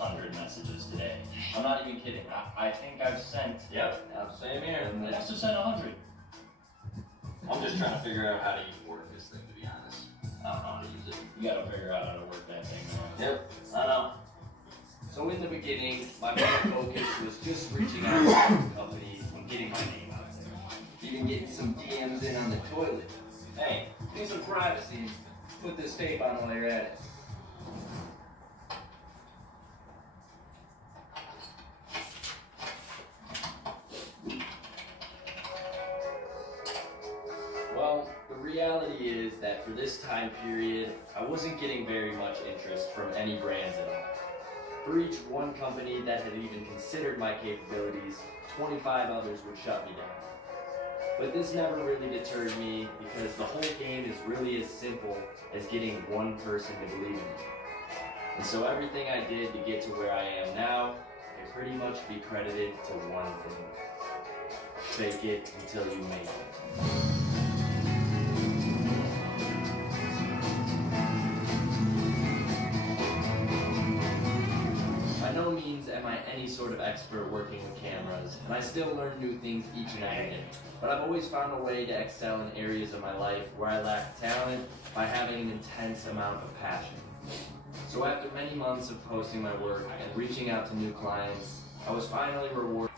100 messages today. I'm not even kidding. I think I've sent. Yep, same here. I must have sent 100. I'm just trying to figure out how to even work this thing, to be honest. I don't know how to use it. You gotta figure out how to work that thing, man. Yep, I know. So in the beginning, my main focus was just reaching out to companies and getting my name out there. Even getting some DMs in on the toilet. Hey, need some privacy and put this tape on while you're at it. Well, the reality is that for this time period, I wasn't getting very much interest from any brands at all. For each one company that had even considered my capabilities, 25 others would shut me down. But this never really deterred me because the whole game is really as simple as getting one person to believe in me. And so everything I did to get to where I am now can pretty much be credited to one thing. Fake it until you make it. By no means am I any sort of expert working with cameras, and I still learn new things each and every day. But I've always found a way to excel in areas of my life where I lack talent by having an intense amount of passion. So after many months of posting my work and reaching out to new clients, I was finally rewarded.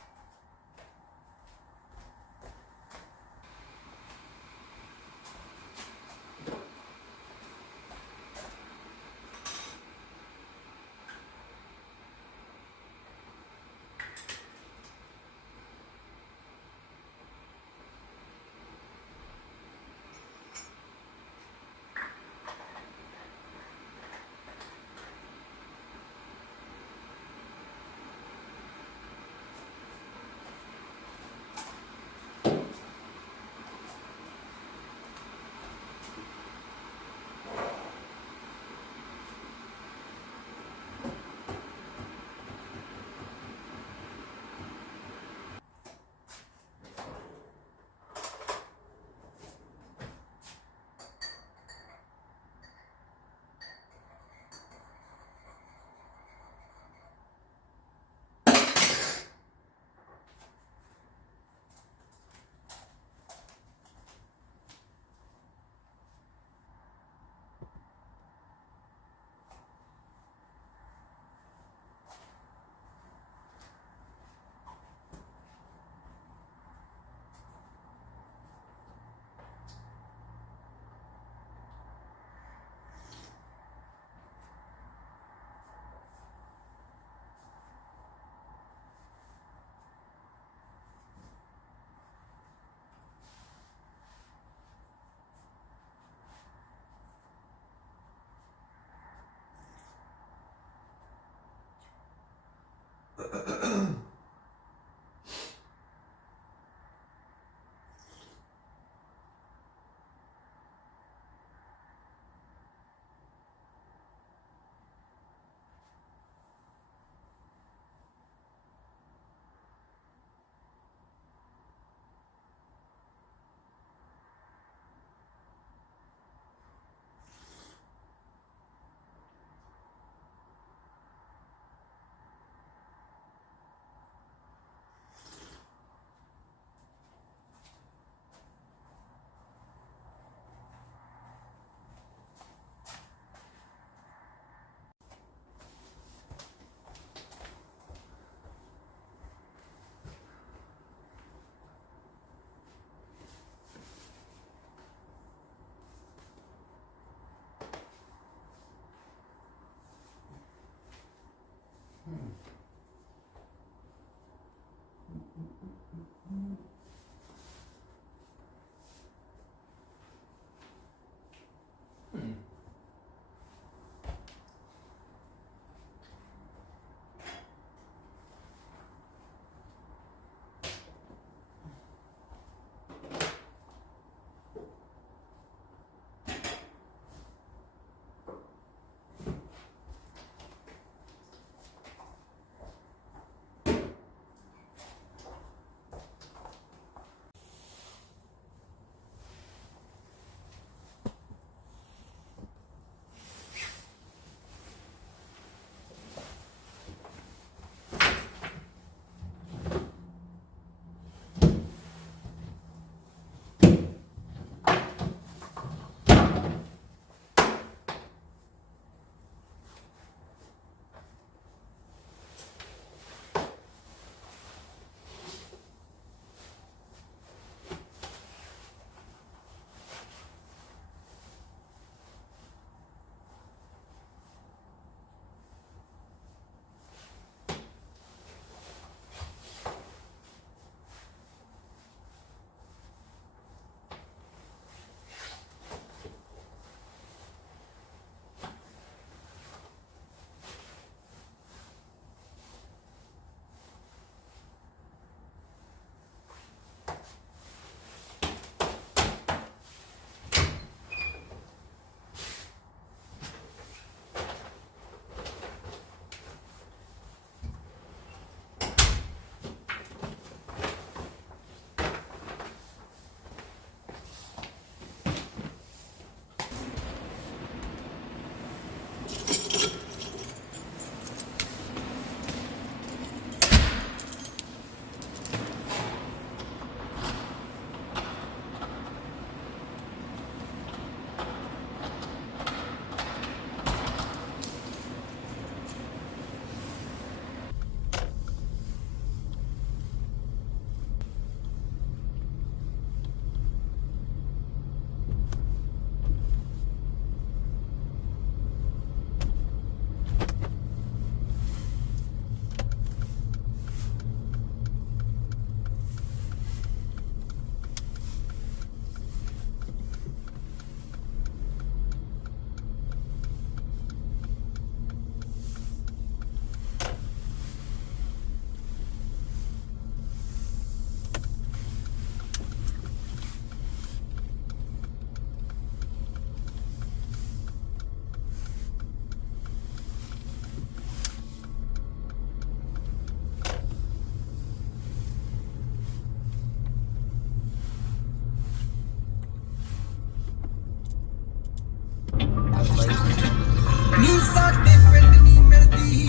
ਨੀ ਸਾਡੇ ਪਿੰਡ ਨੀ ਮਿਲਦੀ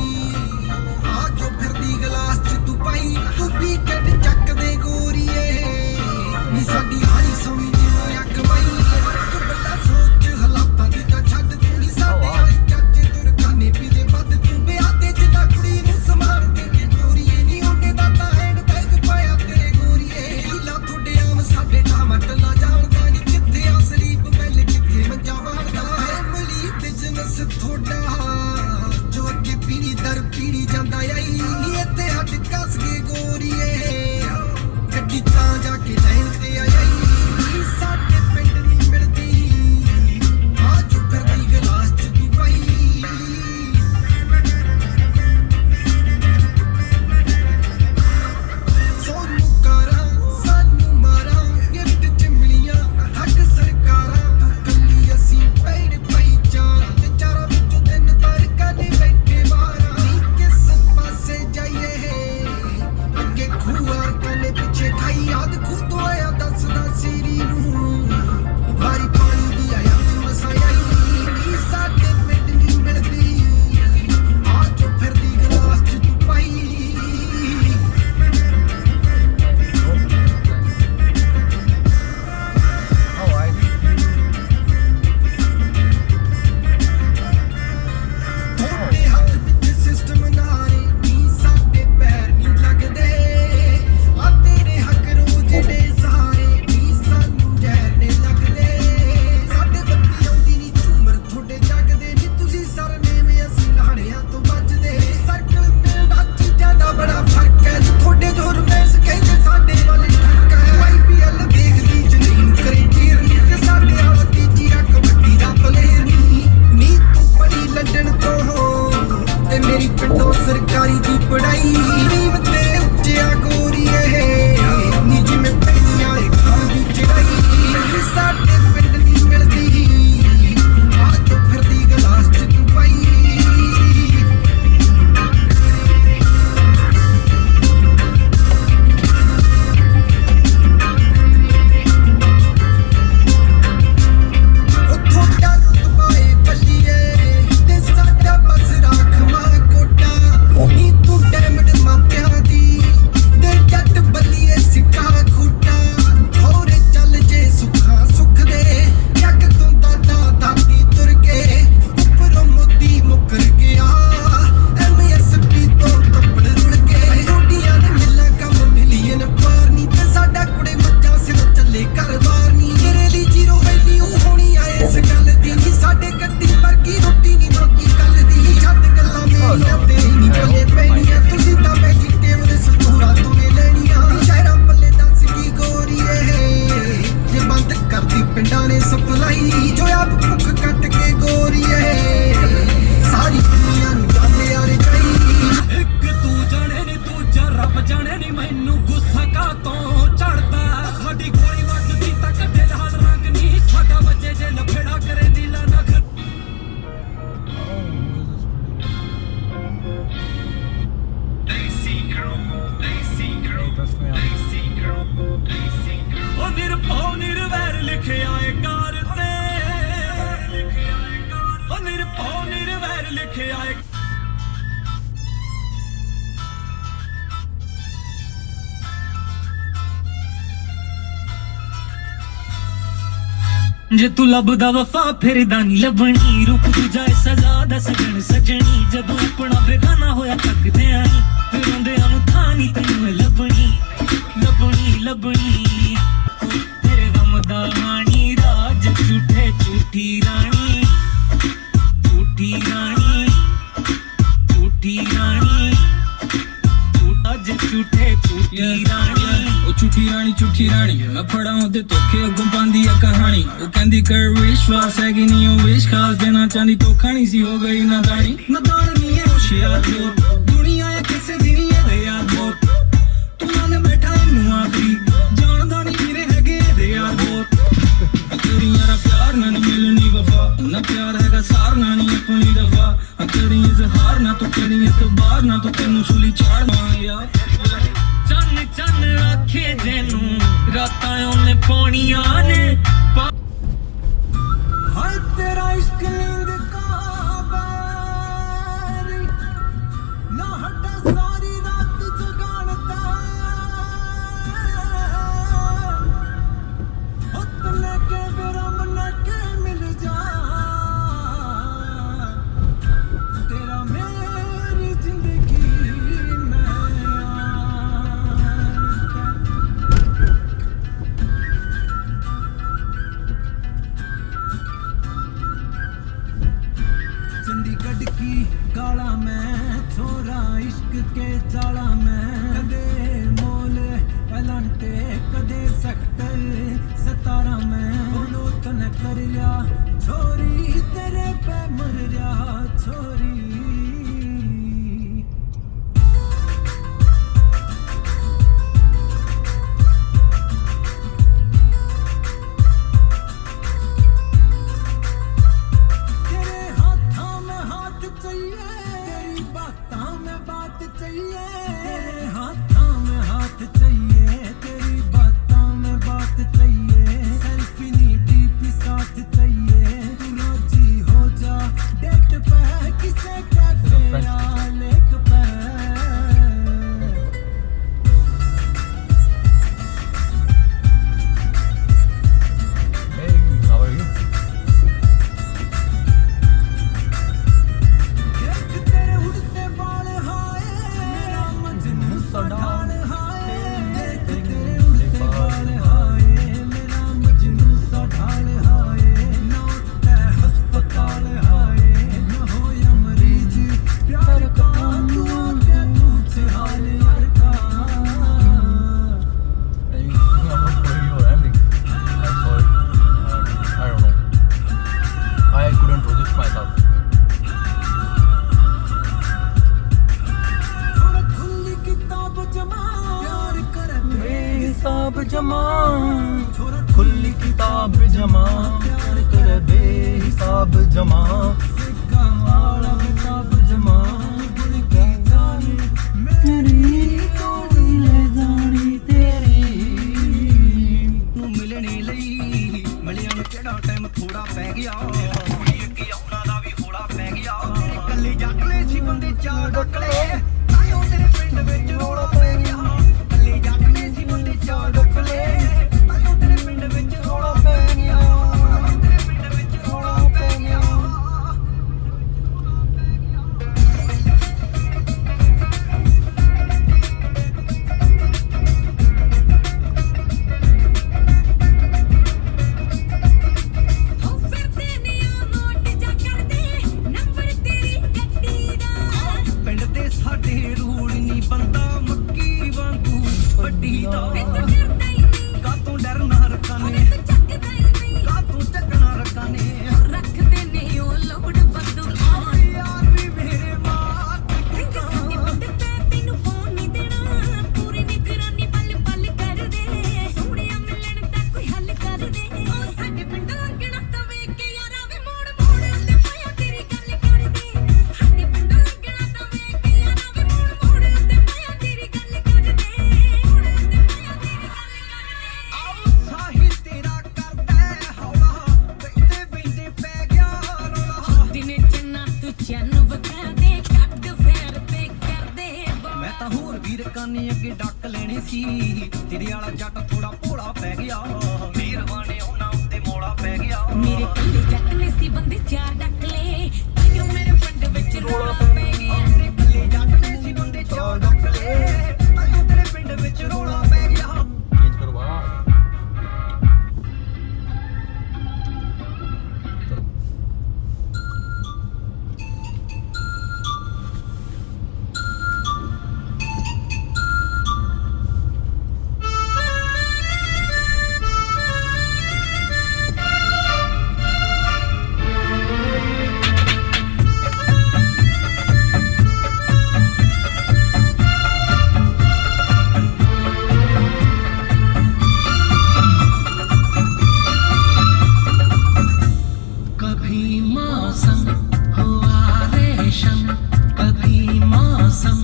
ਆ ਜੋ ਫਿਰਦੀ glass ਚ ਤੂੰ ਪਾਈ ਤੂੰ ਵੀ ਕੱਢ ਚੱਕ ਦੇ ਗੋਰੀਏ ਨੀ ਸਾਡੀ ਹਾਰੀ ਸੋਹਣੀ ਜਿਵੇਂ ਅੱਗ ਵਾਈ ਤੂੰ ਵੱਡਾ ਸੋਚ ਹਾਲਾਤਾਂ ਦੀ ਤਾਂ ਛੱਡ ਤੂੰ ਨੀ ਸਾਡੇ ਵਾਲੀ ਚਾਚੇ ਤੁਰ ਖਾਨੇ ਪੀਦੇ ਵੱਧ ਤੂੰ ਵਿਆਹ ਤੇ ਜਿੱਦਾਂ ਕੁੜੀ ਨੂੰ ਸਮਾਨ ਦੇ ਕੇ ਗੋਰੀਏ ਨੀ ਉਹਨੇ ਦਾ ਤਾਂ ਹੈਂਡ ਬੈਗ ਪਾਇਆ ਤੇਰੇ ਗੋਰੀਏ ਲਾ ਤੁਹਾਡੇ ਆਮ ਸਾਡੇ ਟਾਮਾ ਟੱਲਾ ਜਾਣਦਾ ਨੀ ਕਿੱਥੇ ਆ ਸਲੀਪ ਬੈਲ ਕਿੱਥੇ ਮੰਜਾ ਵਾੜਦਾ ਫੈਮਿਲੀ ਬਿਜ਼ਨਸ ਥੋੜਾ ਜੋ ਅੱਗੇ ਪੀੜੀ ਦਰ ਪੀੜੀ ਜਾਂਦਾ ਆਈ ਨੀ ਇੱਥੇ ਹੱਥ ਕੱਸ ਕੇ ਗੋਰੀਏ ਗੱਡੀ ਤਾਂ ਜਾ ਕੇ ਲੈਣ ਤੇ ਆਈ ਨੀ ਸਾਡੇ ਪਿੰਡ ਨਹੀਂ ਮਿਲਦੀ ਆ ਜੋ ਫਿਰਦੀ ਗਲਾਸ ਚ ਤੂੰ ਪਾਈ ਸੋਨੂੰ ਕਰਾਂ ਸਾਨੂੰ ਮਾਰਾਂ ਗਿਫਟ ਚ ਮਿਲੀਆਂ ਹੱਕ ਸਰਕਾਰਾਂ ਕੱਲੀ ਅਸੀਂ ਪੈੜ ਪਈ ਚਾਰਾਂ ਤੇ ਚਾਰਾਂ ਵਿੱਚੋਂ ਤਿੰਨ ਤਾਰਕਾਂ ਨੇ ਬੈਠੇ ਬਾਰਾਂ ਨੀ ਕਿਸ ਪਾਸੇ ਜਾਈਏ ਅੱਗੇ ਖੂਆਰ ਕਨੇ ਪਿੱਛੇ ਖਾਈ ਯਾਦ ਖੁਦ ਤੋਂ ਆਇਆ ਦੱਸਦਾ ਸੀਰੀ ਨੂੰ ਵਾਰੀ ਪਾਣੀ ਦੀ ਆਇਆ ਤੂੰ ਮਸਾਈ ਨੀ ਸਾਡੇ ਪਿੰਡ ਨਹੀਂ ਮਿਲਦੀ ਆ ਜੋ ਫਿਰਦੀ ਗਲਾਸ ਚ ਤੂੰ ਪਾਈ ਤੁਹਾਡੇ ਹੱਥ ਵਿੱਚ ਸਿਸਟਮ ਨਾਰੇ ਨੀ ਸਾਡੇ ਪੈਰ ਨਹੀਂ ਲੱਗਦੇ ਆ ਤੇਰੇ ਹੱਕ ਰੋਜ਼ ਦੇ ਸਹਾਰੇ ਨੀ ਸਾਨੂੰ ਜ਼ਹਿਰ ਨੇ ਲੱਗਦੇ ਸਾਡੇ ਬੱਤੀ ਆਉਂਦੀ ਨੀ ਝੂਮਰ ਤੁਹਾਡੇ ਜਗਦੇ ਨੀ ਤੁਸੀਂ ਸਰਨੇਮ ਅਸੀਂ ਲਾਹਣਿਆਂ ਤੋਂ ਬਚਦੇ ਸਰਕਲ ਮਿਲਦਾ ਚੀਜ਼ਾਂ ਦਾ ਬੜਾ ਫਰਕ ਹੈ ਤੁਹਾਡੇ ਜੋ ਰਮੇਸ਼ ਕਹਿੰਦੇ ਸਾਡੇ ਵਾਲੇ ਠੱਕ ਹੈ ਆਈਪੀਐਲ ਦੇਖਦੀ ਜਲੀਨ ਕਰੇ ਚੀਰ ਨੀ ਤੇ ਸਾਡੇ ਵਾਲਾ ਤੀਜੀ ਆ ਕਬੱਡੀ ਦਾ ਪਲੇਅਰ ਨੀ ਤੂੰ ਪੜੀ ਲੰਡਨ ਤੋਂ ਤੇ ਮੇਰੀ ਪਿੰਡੋਂ ਸਰਕਾਰੀ ਦੀ ਪੜਾਈ ਨੀਮ ਤੇ ਉੱਚਿਆ ਗੋਰੀਏ ਨੀ ਜਿਵੇਂ ਪੈਣੀ ਵਾਲੇ ਖਾਂ ਦੀ ਚੜਾਈ ਨੀ ਸਾਡੇ ਪਿੰਡ ਨਹੀਂ ਮਿਲਦੀ ਆ ਜੋ ਫਿਰਦੀ ਗਲਾਸ ਚ ਤੂੰ ਪਾਈ ਉਹ ਤੁਹਾਡਾ ਰੁਤਬਾਏ ਬੱਲੀਏ ਤੇ ਸਾਡਾ ਬਸ ਰਾਖਵਾਂ ਕੋਟਾ ਨੀ ਤੂੰ ਡੈਮਡ ਮਾਪਿਆਂ ਦੀ ਤੇ ਜੱਟ ਬੱਲੀਏ ਸਿੱਕਾ ਖੂਟਾ ਹੋਰੇ ਚੱਲ ਜੇ ਸੁੱਖਾਂ ਸੁੱਖ ਦੇ ਜੱਗ ਤੋਂ ਦਾਦਾ ਦਾਦੀ ਤੁਰ ਕੇ ਉੱਪਰੋਂ ਮੋਦੀ ਮੁਕਰ ਗਿਆ ਐਮਐਸਪੀ ਤੋਂ ਕੱਪੜ ਰੁੜ ਕੇ ਰੋਟੀਆਂ ਦੇ ਮਿਲਾਂ ਕੰਮ ਮਿਲੀਅਨ ਪਾਰ ਨੀ ਤੇ ਸਾਡਾ ਕੁੜੇ ਮੱਝਾਂ ਸਿਰ ਚੱਲੇ ਘਰ-ਬਾਰ ਨੀ ਤੇਰੇ ਲਈ ਜ਼ੀਰੋ ਵੈਲਿਊ ਹੋਣੀ ਆ ਇਸ ਗੱਲ ਦੀ ਨੀ ਸਾਡੇ ਗੱਡੀ ਵਰਗੀ ਰੋਟੀ ਨੀ ਰੋਟੀ ਕੱਲ ਦੀ ਛੱਡ ਗੱਲਾਂ ਮੇਰੀਆਂ ਤੇ ਨੀ ਪੱਲੇ ਪੈਣੀਆਂ ਤੁਸੀਂ ਤਾਂ ਵੈਜੀਟੇਬਲ ਸਤੂਰਾ ਤੋਂ ਨੇ ਲੈਣੀਆਂ ਸ਼ਹਿਰਾਂ ਪੱਲੇ ਦੱਸ ਕੀ ਗੋਰੀਏ ਜੇ ਬੰਦ ਕਰਦੀ ਪਿੰਡਾਂ ਨੇ ਸਪਲਾਈ ਜੋ ਆਪ ਭੁੱਖ ਕੱਟ ਕੇ ਗੋਰੀਏ ਸਾਰੀ ਦੁਨੀਆ ਨੂੰ ਜਾਂਦੇ ਆ ਰਜਾਈ ਇੱਕ ਤੂੰ ਜਾਣੇ ਨੀ ਦੂਜਾ ਰੱਬ ਜਾਣੇ ਨੀ ਮੈਨੂੰ ਗੁੱਸਾ ਕਾਤੋਂ ਚੜਦਾ ਸਾਡੀ ਗੋਲੀ ਵੱਜਦੀ ਤਾਂ ਕੱਢੇ ਲਾਲ ਰੰਗ ਨੀ ਸਾਡਾ ਬੱਚੇ ਜੇ ਲਫੜਾ ਕਰੇ ਦਿਲਾਂ ਨਾ ਉਹ ਨਿਰਭਉ ਨਿਰਵੈਰ ਲਿਖਿਆ ਏ ਕਾਰ ਤੇ ਉਹ ਨਿਰਭਉ ਨਿਰਵੈਰ ਪੜ੍ਹ ਲਿਖੇ ਆਏ ਜੇ ਤੂੰ ਲੱਭਦਾ ਵਫਾ ਫਿਰਦਾ ਨੀ ਲੱਭਣੀ ਰੁਕ ਤੂੰ ਜਾਏ ਸਜ਼ਾ ਦਾ ਸਜਣ ਸਜਣੀ ਜਦੋਂ ਆਪਣਾ ਬੇਗਾਨਾ ਹੋਇਆ ਤੱਕਦੇ ਆਂ ਫਿਰ ਰੋਂਦਿਆਂ ਨੂੰ ਥਾਂ ਨੀ ਤੈਨੂੰ ਲੱਭਣੀ ਲੱਭਣੀ ਲੱਭਣੀ ਤੇਰੇ ਗਮ ਦਾ ਹਾਣੀ ਰਾਜ ਝੂਠੇ ਝੂਠੀ ਰਾਣੀ ਝੂਠੀ ਰਾਣੀ ਝੂਠੀ ਰਾਣੀ ਅੱਜ ਝੂਠੇ ਝੂਠੀ ਰਾਣੀ ਝੂਠੀ ਰਾਣੀ ਮੈਂ ਫੜਾਂ ਉਹਦੇ ਧੋਖੇ ਅੱਗੋਂ ਪਾਉਂਦੀ ਆ ਕਹਾਣੀ ਉਹ ਕਹਿੰਦੀ ਕਰ ਵਿਸ਼ਵਾਸ ਹੈ ਕਿ ਨਹੀਂ ਉਹ ਵਿਸ਼ ਖਾਸ ਦੇਣਾ ਚਾਹੁੰਦੀ ਧੋਖਾ ਨਹੀਂ ਸੀ ਹੋ ਗਈ ਨਾਦਾਨੀ ਨਹੀਂ ਹੈ ਹੁਸ਼ਿਆਰ ਲੋਕ ਦੁਨੀਆ ਹੈ ਕਿਸੇ ਦੀ ਨਹੀਂ ਹੈ ਯਾਰ ਬਹੁਤ ਤੂੰ ਨਾਲ ਬੈਠਾ ਇਹਨੂੰ ਆਖਰੀ ਜਾਣਦਾ ਨਹੀਂ ਵੀਰੇ ਹੈਗੇ ਇਹਦੇ ਯਾਰ ਬਹੁਤ ਤੇਰੀ ਯਾਰਾ ਪਿਆਰ ਨਾਲ ਨਹੀਂ ਮਿਲਣੀ ਵਫਾ ਉਹਨਾਂ ਪਿਆਰ ਹੈਗਾ ਸਾਰਨਾ ਨਹੀਂ ਆਪਣੀ ਦਫਾ ਤੇਰੀ ਇਜ਼ਹਾਰ ਨਾ ਤੂੰ ਕਰੀ ਇਤਬਾਰ ਨਾ ਤੂੰ ਤੈਨੂੰ ਸੁਲੀ ਚਾੜਨਾ ਯਾਰ ਚੰਨ ਚੰਨ ਆਖੇ ਜੈਨੂੰ ਰਾਤਾਂ ਉਹਨੇ ਪਾਉਣੀਆਂ ਨੇ ਹਾਏ ਤੇਰਾ ਇਸ਼ਕ ਨੀਂਦ ਕਾਬਰ ਨਾ ਹਟਾ ਸਾਰੀ ਰਾਤ ਜਗਾਣਦਾ ਹੁੱਤ ਲੈ ਕੇ ਵਿਰਮ ਲੈ ਕੇ ਮਿਲ ਜਾ ਤੇਰਾ ਮੇਰੀ ਜ਼ਿੰਦਗੀ चंडीगढ़ की गाला में छोरा इश्क के जाला में कदे मोल पलंटे कदे सेक्टर 17 में बोलो तने कर या छोरी तेरे पे मर जा छोरी खुली किताब जमा प्यार करे बेहिसाब जमा सिक्का वाला किताब जमा गुल की जानी मेरी कोई ले जानी तेरी तू मिलने लई मिलिया में केड़ा टाइम थोड़ा पै गया कि औना दा भी थोड़ा पै गया तेरे कल्ले जाकले सी बंदे चार डकले आयो तेरे पिंड विच रोड़ा पै गया कल्ले जाकले सी बंदे चार डकले ਪਿੰਡ ਦੇ ਬੱਚਿਆਂ ਨੂੰ ਵਗਾ ਦੇ ਕੱਢ ਫੇਰ ਤੇ ਕਰਦੇ ਮੈਂ ਤਾਂ ਹੋਰ ਵੀਰ ਕਾਨੀ ਅੱਗੇ ਡੱਕ ਲੈਣੀ ਸੀ ਤੇਰੇ ਵਾਲਾ ਜੱਟ ਥੋੜਾ ਭੋਲਾ ਪੈ ਗਿਆ ਮਿਹਰਬਾਨੀ ਉਹਨਾਂ ਉੱਤੇ ਮੋੜਾ ਪੈ ਗਿਆ ਮੇਰੇ ਕੱਲੇ ਜੱਟ ਨੇ ਸੀ ਬੰਦੇ ਚਾਰ ਡੱਕ ਲਏ ਤਾਈਓ ਮੇਰੇ ਪਿੰਡ ਵਿੱਚ ਰੌਲਾ ਪੈ ਗਿਆ ਮੇਰੇ ਕੱਲੇ ਜੱਟ ਨੇ ਸੀ ਬੰਦੇ ਚਾਰ ਡੱਕ ਲਏ ਤਾਈਓ ਤੇਰੇ ਪਿੰਡ ਵਿੱਚ ਰੌਲਾ ਪੈ ਗਿਆ चेंज करवा कभी मौसम हुआ रेशम कभी मौसम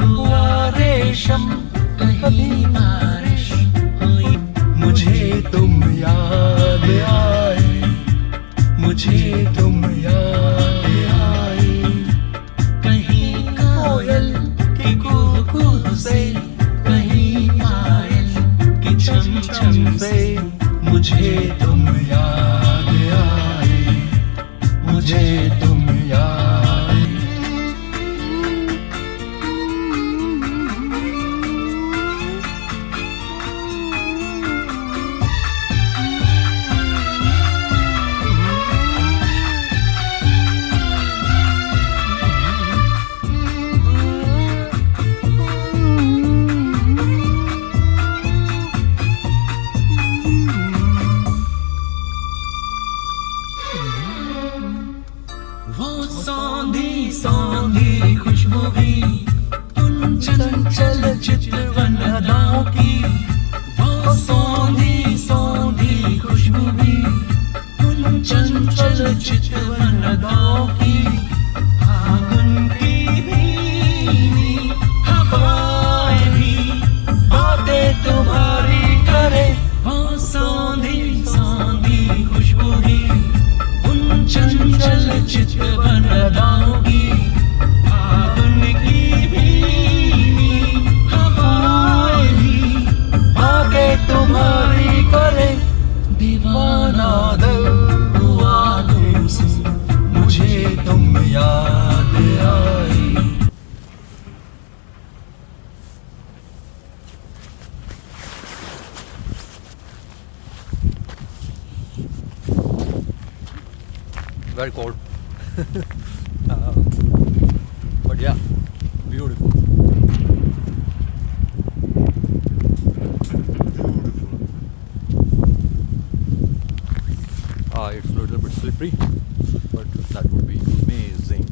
हुआ रेशम कभी बारिश हुई मुझे तुम याद आए मुझे तुम याद आए कहीं कोयल की कूकू से कहीं पायल की छम छम से मुझे तुम याद आए मुझे तुम याद वो सौंधी सौंधी खुशबू भी उन चंचल चितवन अदाओं की वो सौंधी सौंधी खुशबू भी उन चंचल चितवन अदाओं की फागुन की भीनी हवाएं भी बातें तुम्हारी करे वो सौंधी सौंधी खुशबू भी उन चंचल चितवन अदाओं की फागुन की भीनी हवाएं भी बातें तुम्हारी करे दीवाना दिल हुआ तुमसे मुझे तुम याद आए very cold but yeah beautiful it's a little bit slippery but that would be amazing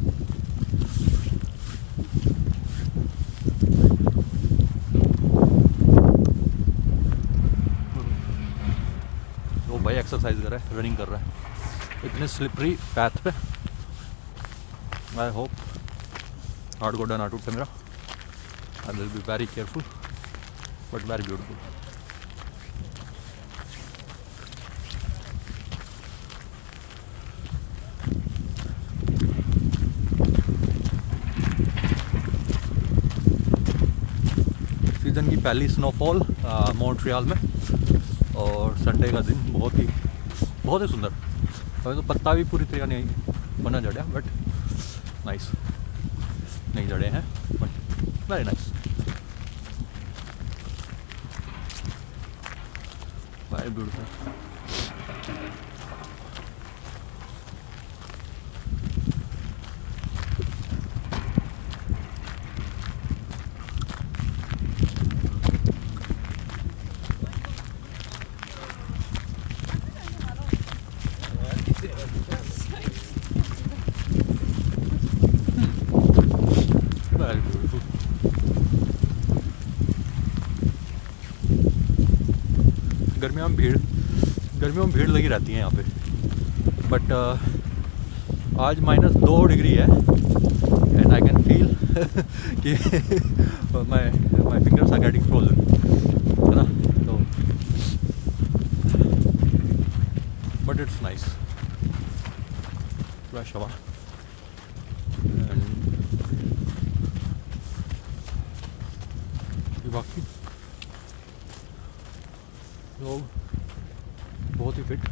वो भाई एक्सरसाइज कर रहा है रनिंग कर रहा है इतने स्लिपरी पैथ पे आई होप हार्ड गोडा ना टूटे मेरा I will be very careful but very beautiful season की पहली स्नोफॉल मॉन्ट्रियल में और संडे का दिन बहुत ही सुंदर अभी तो पत्ता भी पूरी तरह नहीं बना जड़ा बट नाइस नहीं जड़े हैं but very nice very beautiful गर्मियों में भीड़ लगी रहती है यहाँ पे बट आज -2 डिग्री है एंड आई कैन फील कि my fingers are getting frozen है ना तो बट इट्स नाइस फ्रेश हवा बाकी लोग बहुत ही फिट।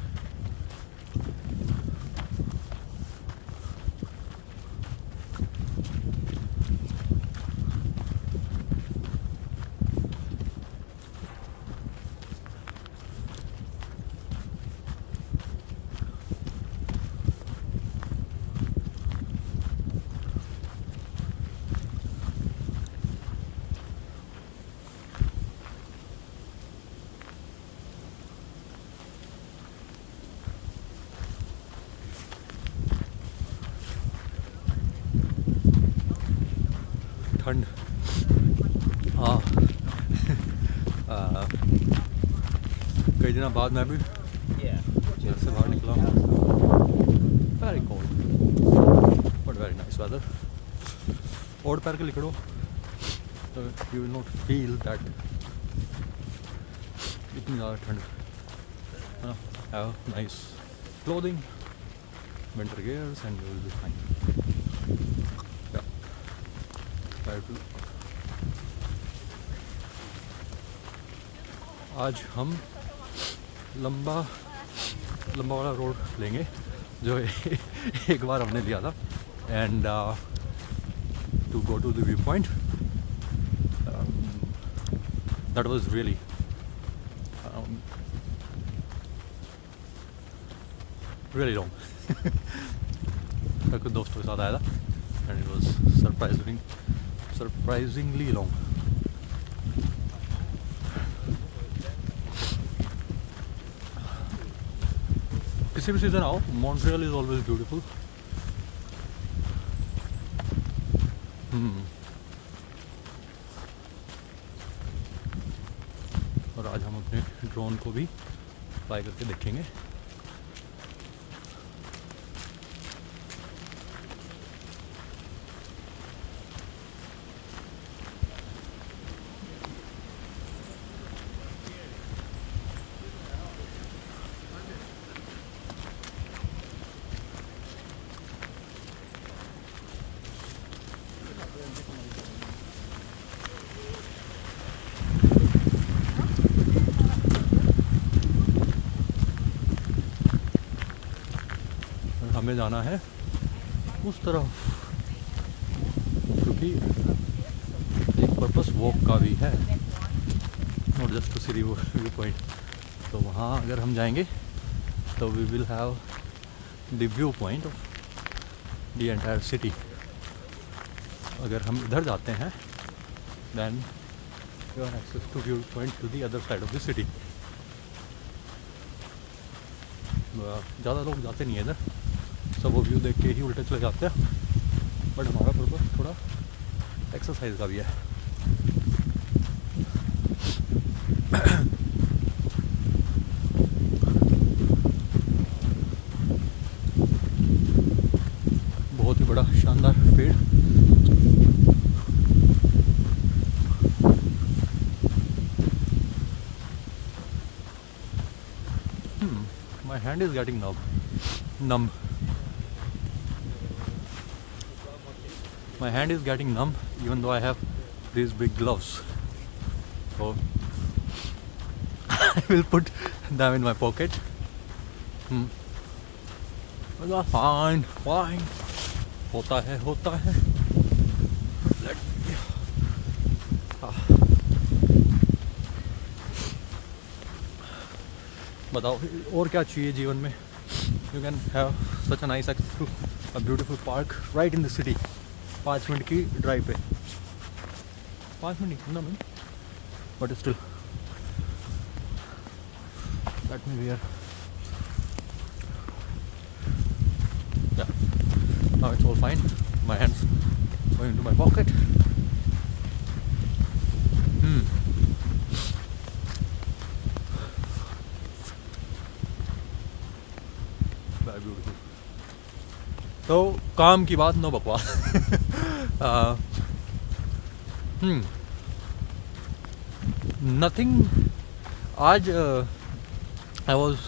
ठंड हाँ कई दिनों बाद मैं भी घर से बाहर निकला हूँ। Very cold but very nice weather. ओढ़ पैर के निकलो तो you will not feel that इतनी ज़्यादा ठंड है ना। Have nice clothing, winter gears and you will be fine. आज हम लंबा वाला रोड लेंगे जो एक बार हमने लिया था and to go to the view point that was really long. मैं कुछ दोस्तों के साथ आया था and it was surprisingly long. किसी भी सीज़न आओ, मॉन्ट्रियल इज़ ऑलवेज ब्यूटीफुल। और आज हम अपने ड्रोन को भी फ्लाई करके देखेंगे। हमें जाना है उस तरफ क्योंकि एक पर्पस वॉक का भी है, not just to see view point. तो वहाँ अगर हम जाएंगे तो we will have the view point of the entire city. अगर हम इधर जाते हैं then you have access to view point to the other side of the city. ज़्यादा लोग जाते नहीं है इधर, सब वो व्यू देख के ही उल्टे चले जाते हैं। बट हमारा पर्पस थोड़ा एक्सरसाइज का भी है। बहुत ही बड़ा शानदार पेड़। My hand is getting numb. My hand is getting numb even though I have these big gloves. So I will put them in my pocket. Fine. होता है बताओ और क्या चाहिए जीवन में। You can have such a nice access to a beautiful park right in the city. 5 minute की drive पे, 5 मिनट कितना minute, but still let me where. Now it's all fine. My hands going into my pocket. Very beautiful. तो काम की बात, no बकवास। Nothing. आज I was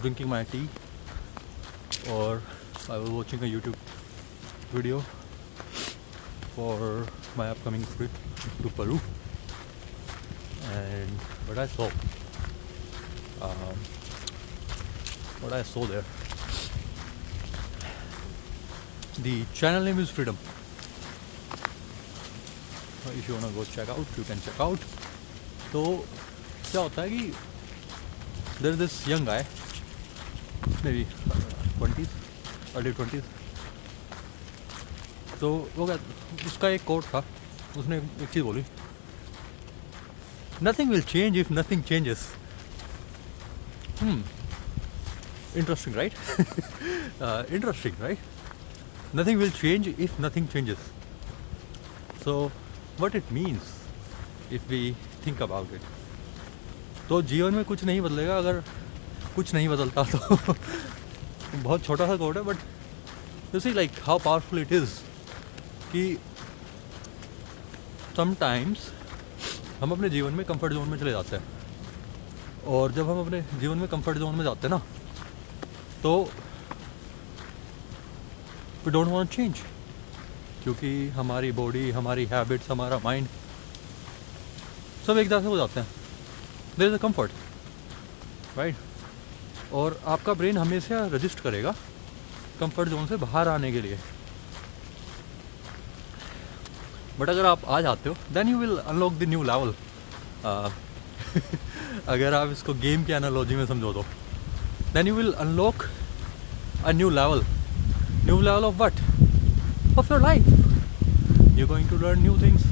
drinking my tea or I was watching a YouTube video for my upcoming trip to Peru, and what I saw there, the channel name is Freedom. If you wanna go check out, you can check out. तो क्या होता है कि there is this young guy, maybe 20s, early 20s. तो वो क्या, उसका एक कोट था, उसने एक चीज़ बोली, nothing will change if nothing changes. Interesting, right? Interesting, right? Nothing will change if nothing changes. So what it means if we think about it. तो जीवन में कुछ नहीं बदलेगा अगर कुछ नहीं बदलता तो बहुत छोटा सा कोड है, but you see like how powerful it is कि समटाइम्स हम अपने जीवन में कंफर्ट जोन में चले जाते हैं, और जब हम अपने जीवन में कंफर्ट जोन में जाते हैं ना, तो वी डोंट वांट चेंज, क्योंकि हमारी बॉडी, हमारी हैबिट्स, हमारा माइंड सब एक जैसे हो जाते हैं. There is a comfort, right? और आपका ब्रेन हमेशा रजिस्ट करेगा कंफर्ट जोन से बाहर आने के लिए. बट अगर आप आ जाते हो, then you will unlock the new level. अगर आप इसको गेम की एनालॉजी में समझो तो, then you will unlock a new level. New level of what? Of your life. You going to learn new things.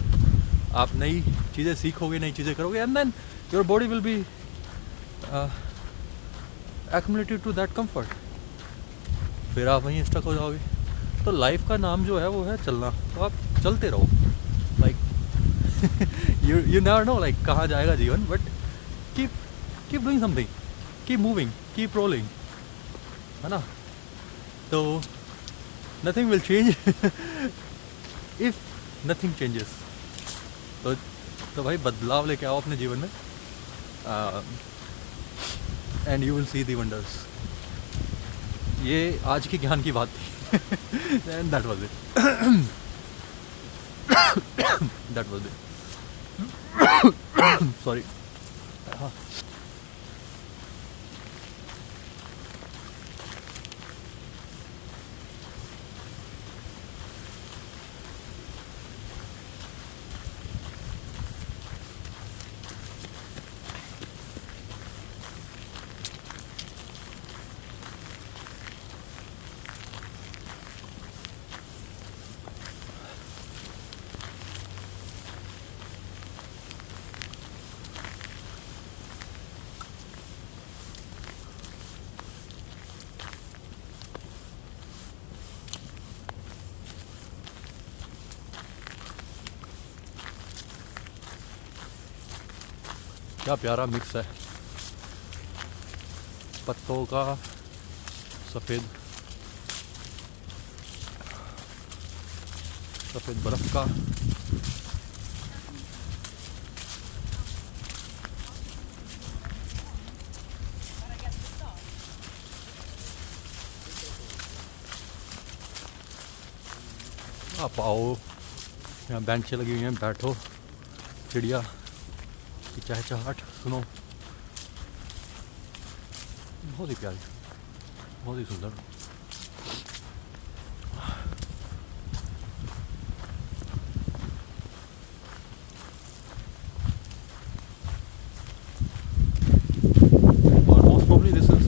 आप नई चीज़ें सीखोगे, नई चीज़ें करोगे, and then your body will be accumulated to that comfort. फिर आप वहीं स्टक हो जाओगे. तो लाइफ का नाम जो है वो है चलना. तो आप चलते रहो, like you never know like कहाँ जाएगा जीवन, but keep doing something, keep moving, keep rolling, है ना? तो nothing will change if nothing changes. तो भाई बदलाव लेके आओ अपने जीवन में, and you will see the wonders. ये आज की ज्ञान की बात थी. And that was it. That was it. Sorry. क्या प्यारा मिक्स है पत्तों का, सफ़ेद बर्फ़ का. आप आओ, यहाँ बेंचें लगी हुई हैं, बैठो, चिड़िया की चहचहाहट सुनो. बहुत ही प्यारी, बहुत ही सुंदर. और most probably this is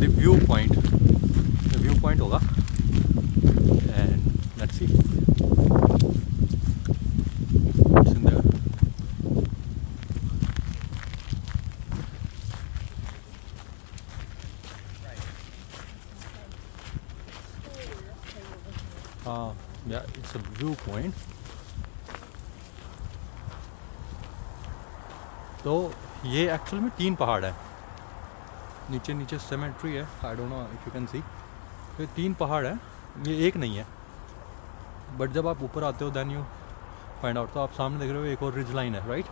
the view point होगा. And let's see what's in there. Yeah, it's a viewpoint. तो ये एक्चुअल में 3 पहाड़ है. नीचे सेमेट्री है. आई don't know if you can see. ये 3 पहाड़ है, ये एक नहीं है. बट जब आप ऊपर आते हो देन यू फाइंड आउट. तो आप सामने देख रहे हो एक और रिज लाइन है, राइट?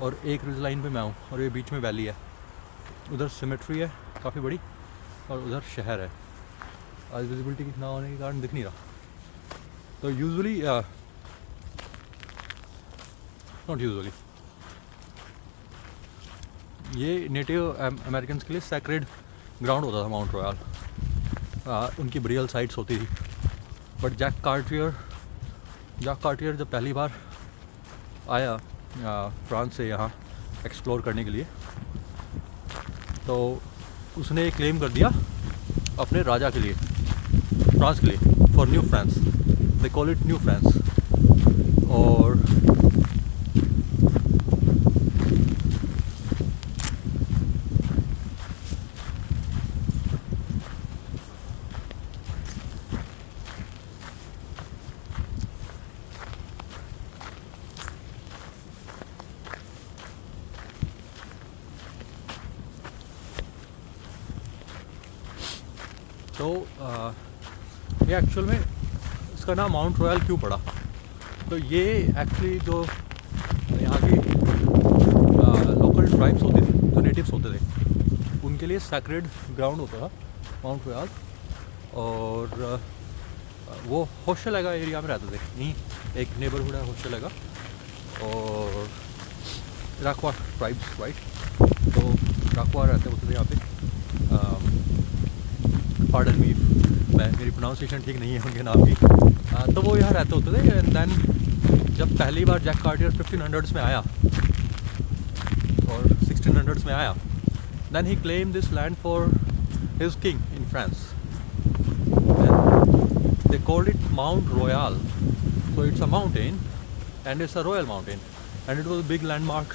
और एक रिज लाइन पे मैं हूँ, और ये बीच में वैली है. उधर सिमेट्री है काफ़ी बड़ी, और उधर शहर है. आज विजिबिलिटी ना होने के कारण दिख नहीं रहा. तो यूजुअली नॉट यूजुअली। ये नेटिव अमेरिकन के लिए सैक्रेड ग्राउंड होता था माउंट रॉयल, उनकी बरियल साइट्स होती थी। बट जैक कार्टियर जब पहली बार आया फ्रांस से यहाँ एक्सप्लोर करने के लिए, तो उसने क्लेम कर दिया अपने राजा के लिए, फ्रांस के लिए, for new France, they call it new France. और तो ये एक्चुअल में इसका नाम माउंट रॉयल क्यों पड़ा, तो ये एक्चुअली जो यहाँ की लोकल ट्राइब्स होते थे, जो नेटिव्स होते थे, उनके लिए सैक्रेड ग्राउंड होता था माउंट रॉयल। और वो होशेलगा एरिया में रहते थे, यहीं एक नेबरहुड है होशेलगा, और राकवा ट्राइब्स, राइट। तो राकवा रहते होते थे यहाँ पे। पार्डन मी, मेरी प्रोनाउंसिएशन ठीक नहीं है उनके नाम की। तो वो यहाँ रहते होते थे। एंड देन जब पहली बार जैक कार्टियर 1500s में आया और 1600s में आया, then he claim this land for his king in France. They called it Mount Royal, so it's a mountain and it's a royal mountain, and it was a big landmark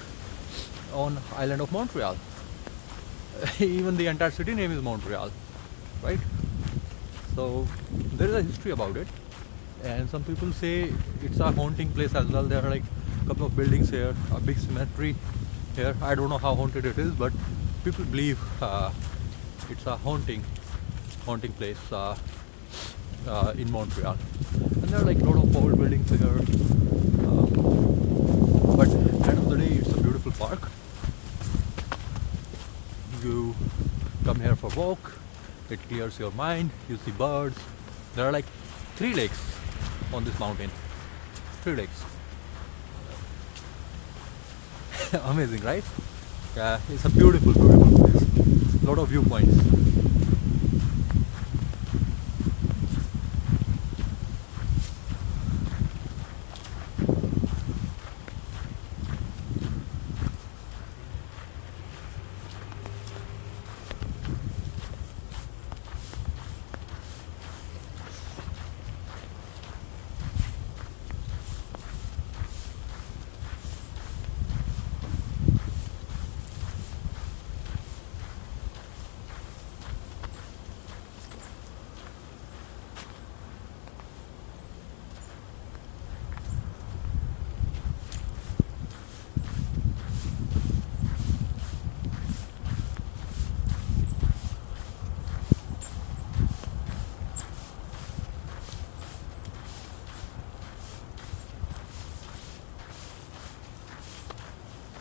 on island of Montreal. Even the entire city name is Montreal, right? So there is a history about it, and some people say it's a haunting place as well. There are like a couple of buildings here, a big cemetery here. I don't know how haunted it is, but people believe it's a haunting place in Montreal. And there are like a lot of old buildings here, but at the end of the day, it's a beautiful park. You come here for a walk, it clears your mind, you see birds. There are like 3 lakes on this mountain. 3 lakes. Amazing, right? Yeah, it's a beautiful place. Lot of viewpoints.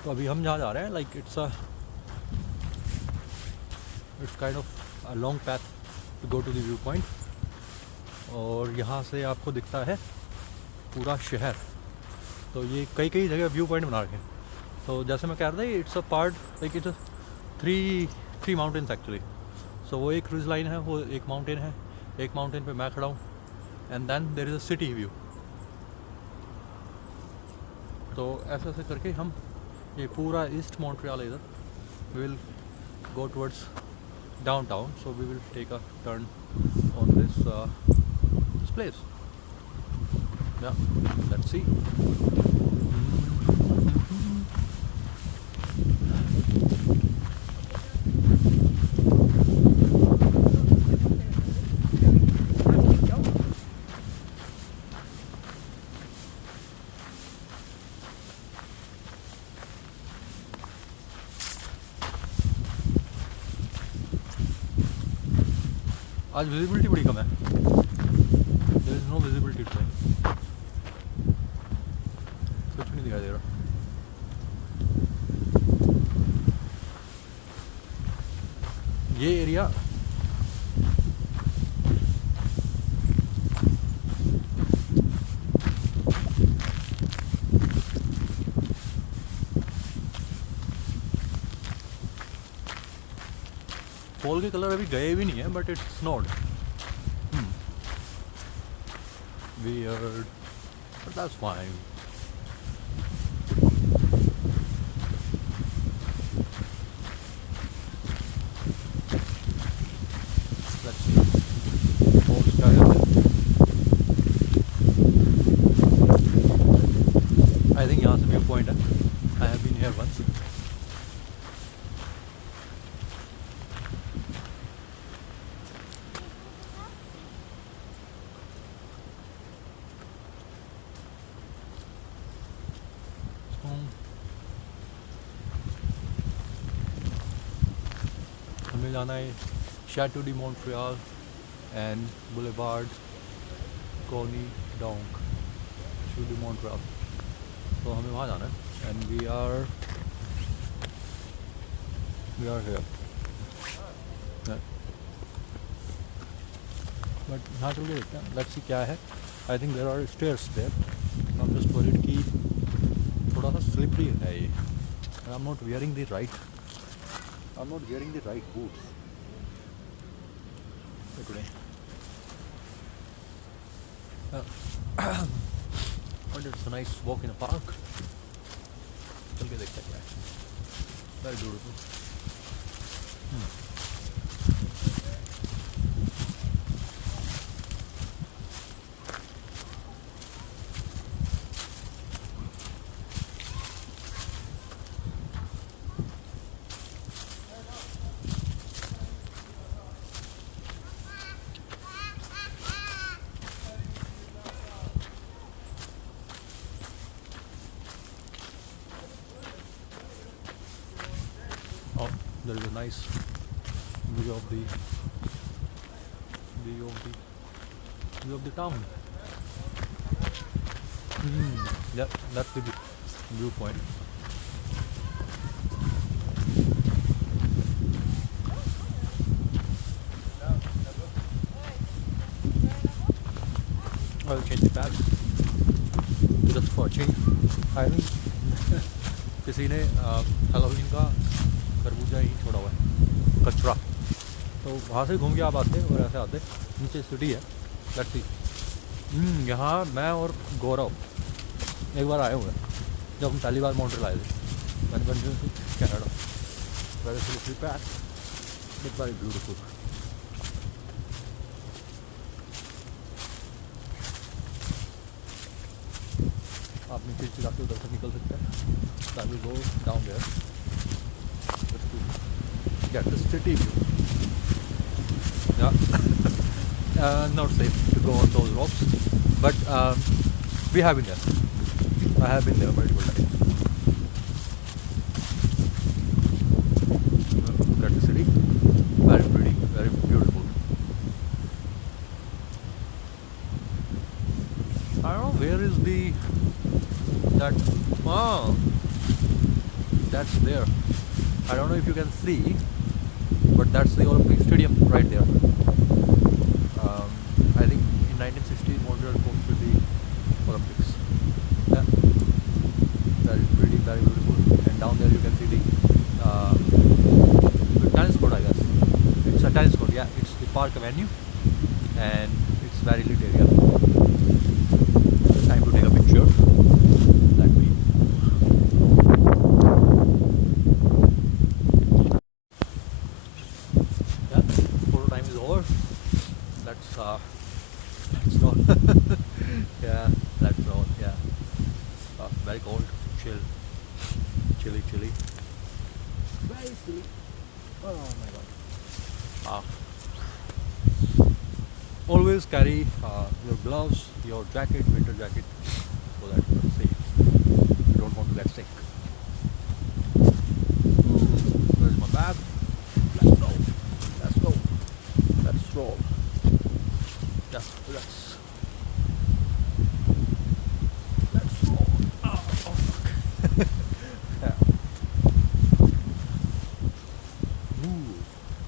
तो अभी हम जहाँ जा रहे हैं, like it's kind of a long path to go to the view point, और यहाँ से आपको दिखता है पूरा शहर। तो ये कई जगह व्यू पॉइंट बना रखे हैं। तो जैसे मैं कह रहा था, it's a part, like it's three mountains actually. So वो एक क्रूज लाइन है, वो एक माउंटेन है, एक माउंटेन पे मैं खड़ा हूँ, and then there is a city view. तो ऐसे ऐसे करके हम ये पूरा ईस्ट मॉन्ट्रियल इधर will go towards downtown, so we will take a turn on this place. Yeah, let's see. आज विजिबिलिटी बड़ी कम है, there is no visibility today, कुछ नहीं दिखाई दे रहा। ये एरिया फॉल के कलर अभी गए भी नहीं है, but it's snowed. Weird, but that's fine. Let's see. Falls क्या है? I think यहाँ से व्यू पॉइंट है. I have been here once. हमें जाना है Chateau de Montreal and Boulevard Coney Donk. Chateau de Montreal. तो हमें वहाँ जाना है and we are here. Yeah. But यहाँ चल के देखते हैं. Let's see क्या है. I think there are stairs there. I'm just worried कि थोड़ा सा slippery है ये. And I'm not wearing the right boots for today. But it's a nice walk in a park. चल के देखते हैं क्या है. Very beautiful. Oh, there is a nice view of the town. Yeah, that's the viewpoint. I'll change the tab just for change. I think किसी ने Halloween का खरबूजा ही छोड़ा हुआ है, कचरा. तो वहाँ से घूम के आप आते और ऐसे आते. नीचे सिटी है. Let's see. यहाँ मैं और गौरव एक बार आए हुए हैं जब हम पहली बार मॉन्ट्रियल आए थे. मैंने continue to Canada. Very city pack but very beautiful. आप नीचे चिराग के उधर से निकल सकते हैं. So I will go down there just to get the city view. Yeah. Not safe to go on those rocks, but we have been there. I have been there multiple times. Look at the city. Very pretty, very beautiful. I don't know where is that's there. I don't know if you can see, but that's the Olympic Stadium right there. I think in 1960 Montreal hosted the Olympics. Yeah. Very pretty, very beautiful. And down there you can see the tennis court, I guess. It's a tennis court, yeah. It's the Park Avenue and it's very lit area. Time to take a picture. Let me. Yeah, photo time is over. Let's roll. Yeah, let's roll. Yeah. Very cold, chilly. Very silly. Oh my god. Always carry your gloves, your jacket, winter jacket, so that you are safe. You don't want to get sick. Where's my bag? Let's go. Let's roll. Just relax. Let's roll. Oh fuck. Yeah. Move.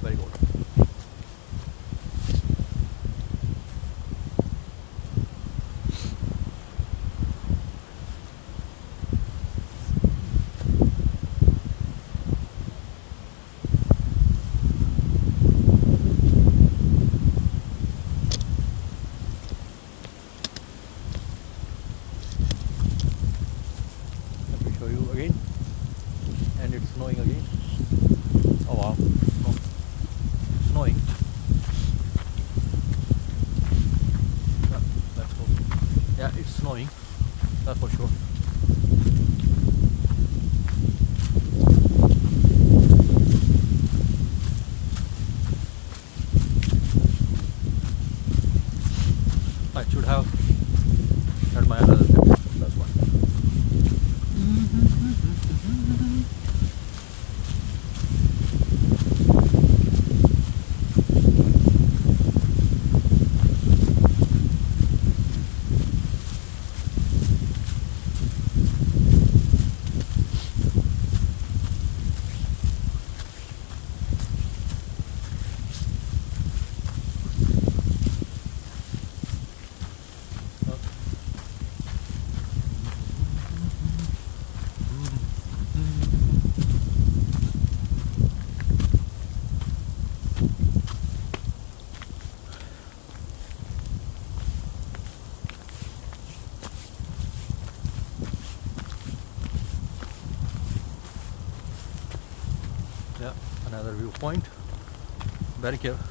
Very good. snowing, that's for sure. I should have had my other zip, that's why. Yeah, another viewpoint. Very careful.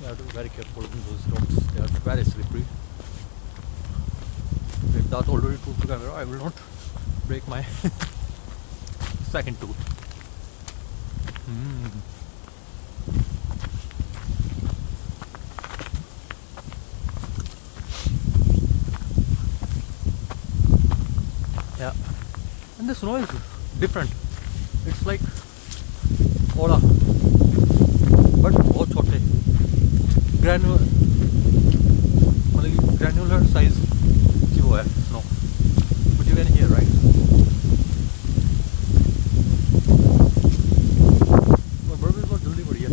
You have to be very careful in those roads. They are very slippery. With that already took the camera, I will not break my second tooth. Yeah, and the snow is different. It's like Ola but बहुत छोटे granular मतलब कि granular size की वो है snow which you can hear right और बर्फ बहुत जल्दी पड़ी है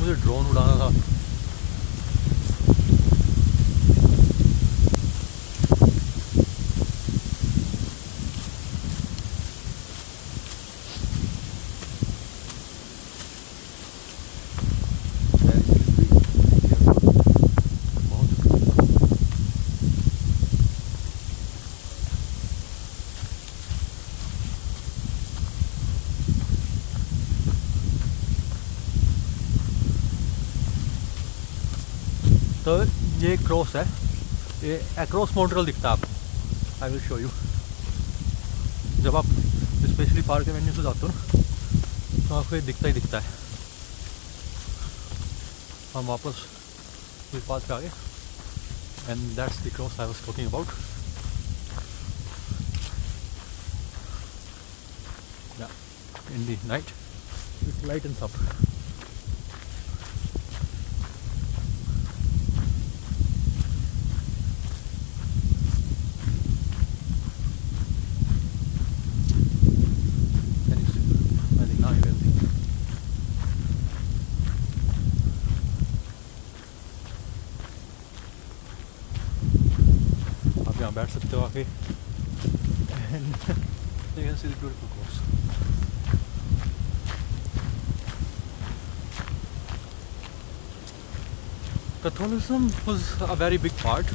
मुझे ड्रोन उड़ाना था तो ये क्रॉस है ये अक्रॉस मॉन्ट्रियल दिखता है आपको आई विल शो यू जब आप स्पेशली पार्क एवेन्यू से जाते हो ना तो आपको ये दिखता ही दिखता है हम वापस इस पास पे आ गए and that's the cross I was talking about in the night it lightens up यहाँ बैठ सकते हो आके and you can see the beautiful course. Catholicism was a very big part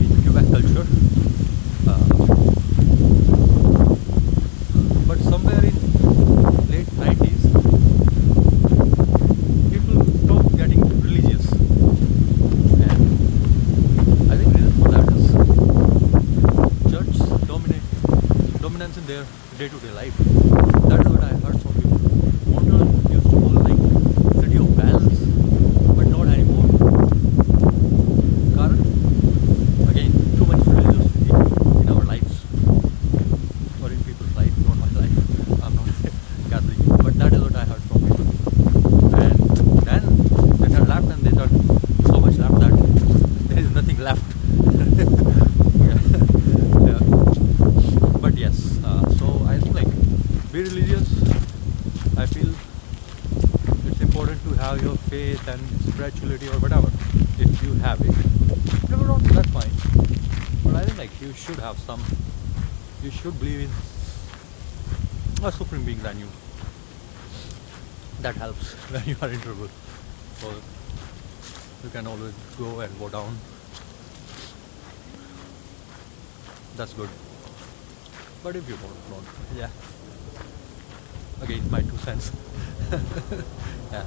in Quebec culture, but somewhere in late 90s people stopped getting religious, and I think reason for that is church dominance in their day-to-day life. That is what I heard from people. Montreal used to call like city of bells, but not anymore. Karan, again, too much religiosity in our lives, or in people's life, not my life. I'm not Catholic, but that is what I heard from people. And then they had left, and they thought so much left that there is nothing left. Yeah. But yes, so I think like be religious. I feel it's important to have your faith and spirituality or whatever if you have it. If you don't, that's fine. But I think like you should have some. You should believe in a supreme being than you. That helps when you are in trouble. So you can always go and go down. that's good. But if you don't, yeah. Again, my 2 cents. Yeah.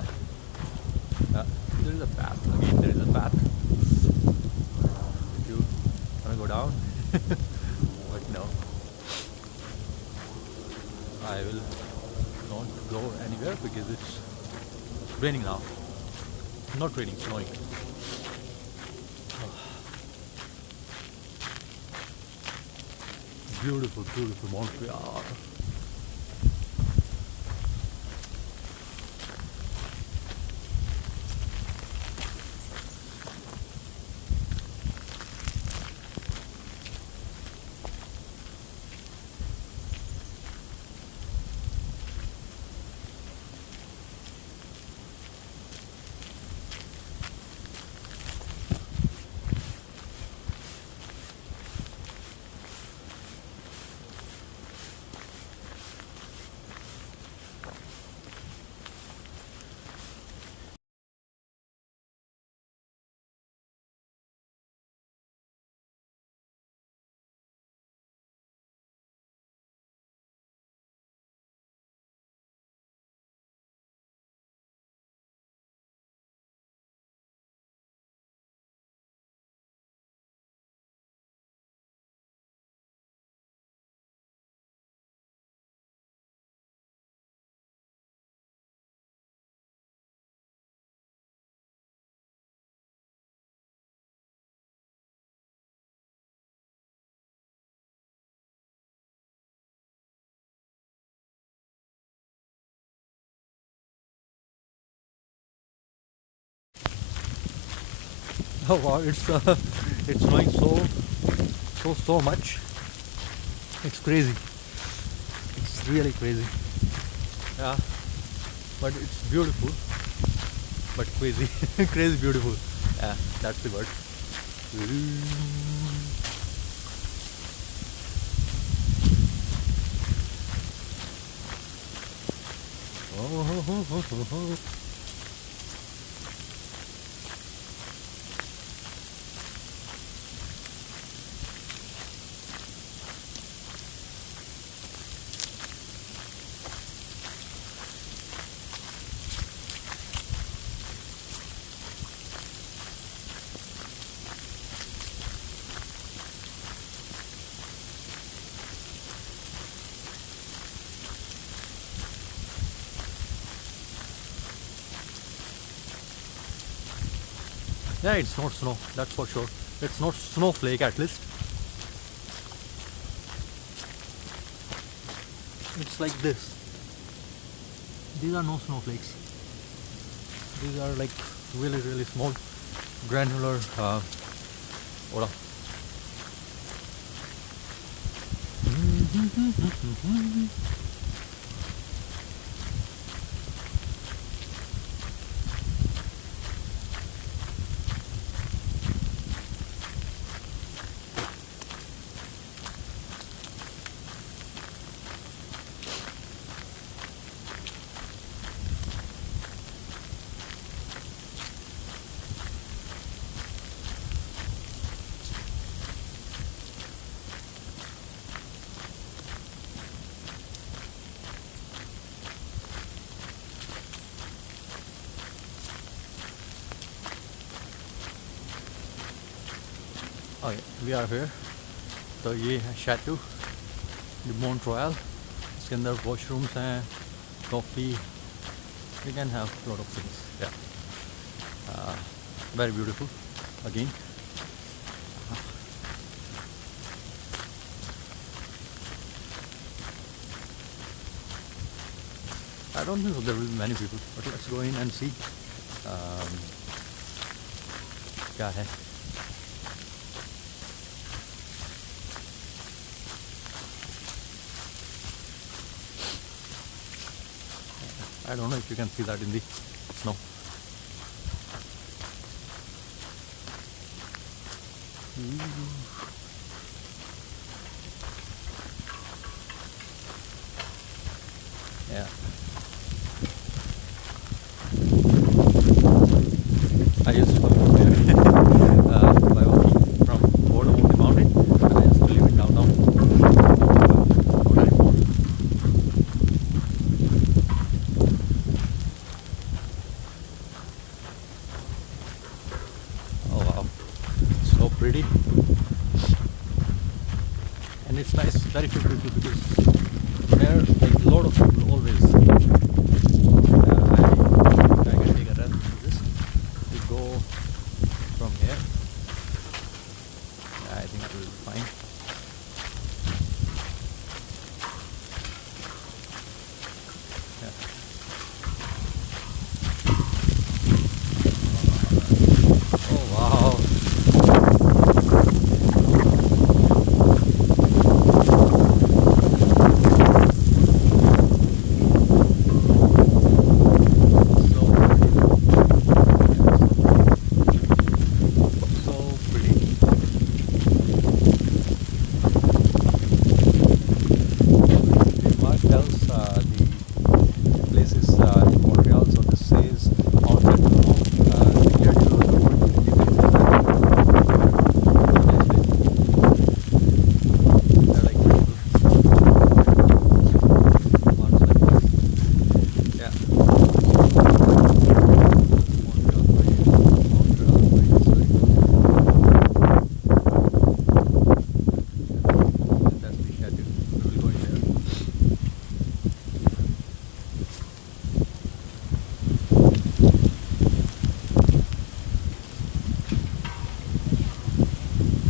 There is a path. Again, there is a path. If you wanna go down, but no, I will not go anywhere because it's raining now. Not raining, snowing. Beautiful, beautiful Montreal. Oh wow, it's snowing so much. It's crazy. It's really crazy. Yeah, but it's beautiful. But crazy, crazy beautiful. Yeah, that's the word. Oh. Yeah, it's not snow, that's for sure. It's not snowflake at least. It's like this. These are no snowflakes. These are like really small, granular. What? Okay, we are here. तो ये है chateau the मॉन्ट royal. इसके अंदर washrooms हैं, coffee, you can have a lot of things. Yeah, very beautiful again. I don't think there will be many people, but let's go in and see क्या है. I don't know if you can see that in the snow. Yeah. I used to come from there by walking from bottom of the mountain. I used to live in downtown. and it's nice, very few people because there like a lot of people always. I can take a run through this. We go from here. I think it will be fine. Oh wow. So pretty. Mark tells the places in Montreal, so this says outside the home, the Gatineau Road, they're like yeah. That's the schedule. We'll go in there.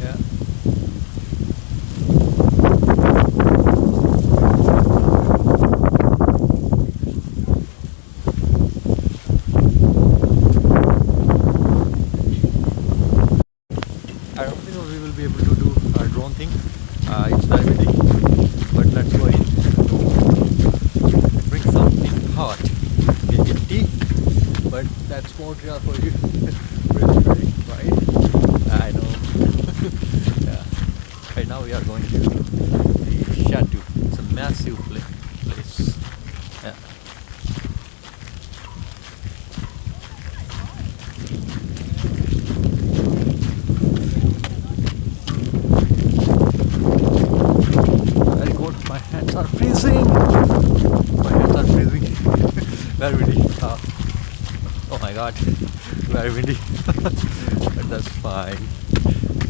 Yeah. I don't think we will be able to do a drone thing. It's very windy, but let's go in. Bring something hot. Get your tea, but that's Montreal for you. Really pretty, right? I know. Yeah. Right now we are going to the Chateau. It's a massive place. Yeah. Very cold. My hands are freezing. My hands are freezing. Very windy. Oh my god. Very windy. But that's fine.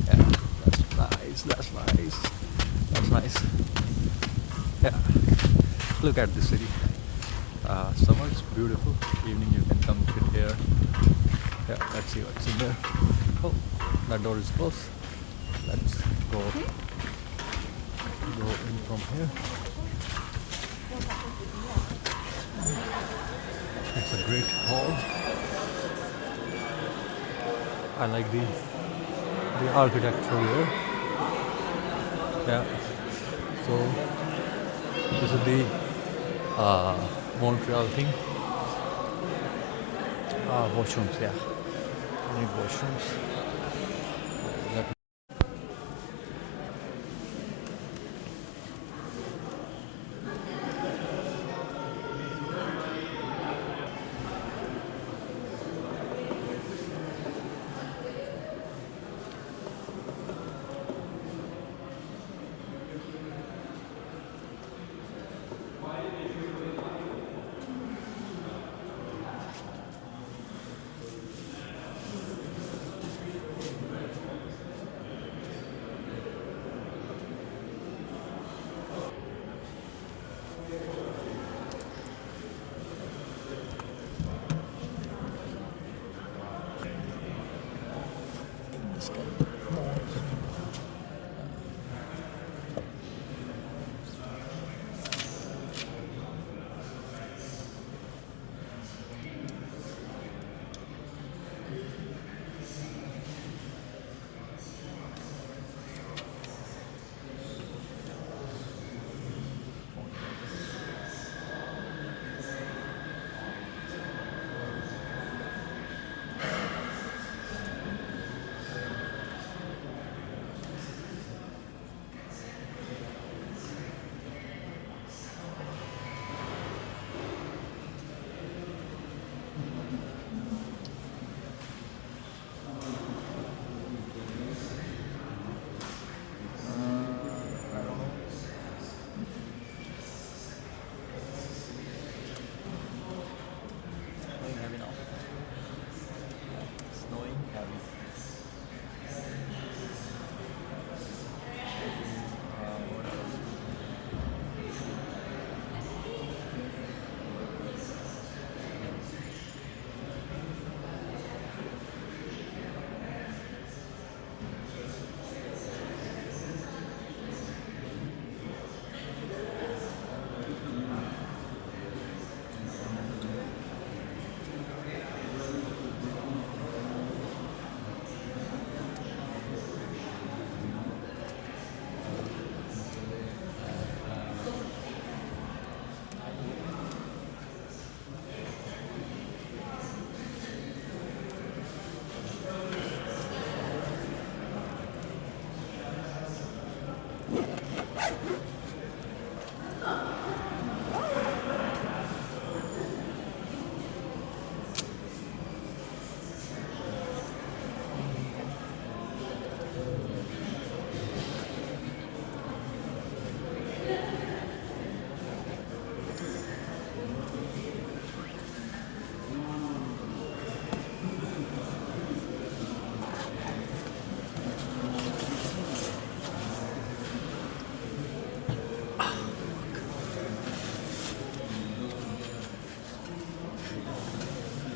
Yeah. That's nice. That's nice. That's nice. Yeah. Look at this city. Summer is beautiful. Evening you can come sit here. Yeah. Let's see what's in there. Oh, that door is closed. Let's go in from here. It's a great hall. I like the architecture here. Yeah. So this is the Montreal thing. Washrooms, yeah. Need washrooms. That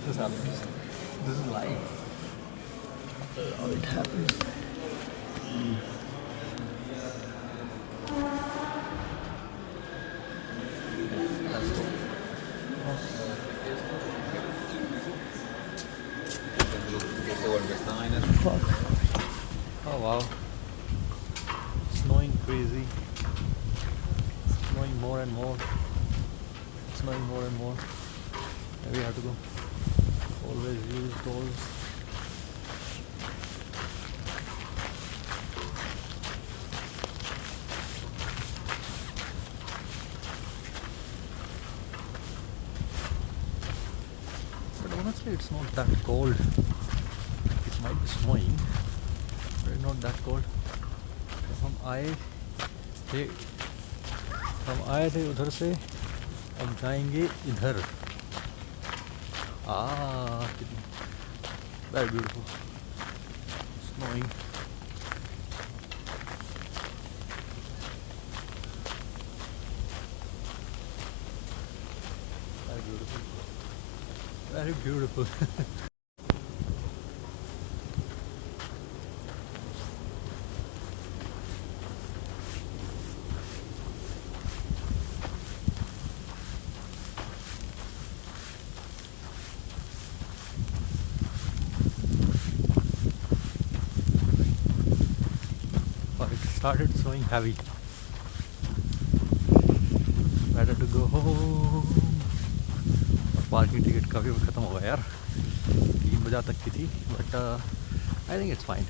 This happens. This is life. How it happens. Let's go. Fuck. Oh wow. Snowing crazy. Snowing more and more. Snowing more and more. We have to go. Always use those. But honestly, it's not that cold. It might be snowing, but it's not that cold. तो हम आए थे उधर से, अब जाएंगे इधर. Very beautiful. Snowing. Very beautiful. Very beautiful. Started snowing heavy. Better to go home. Parking ticket का भी ख़त्म हो गया यार. 3 बजे तक की थी, but I think it's fine.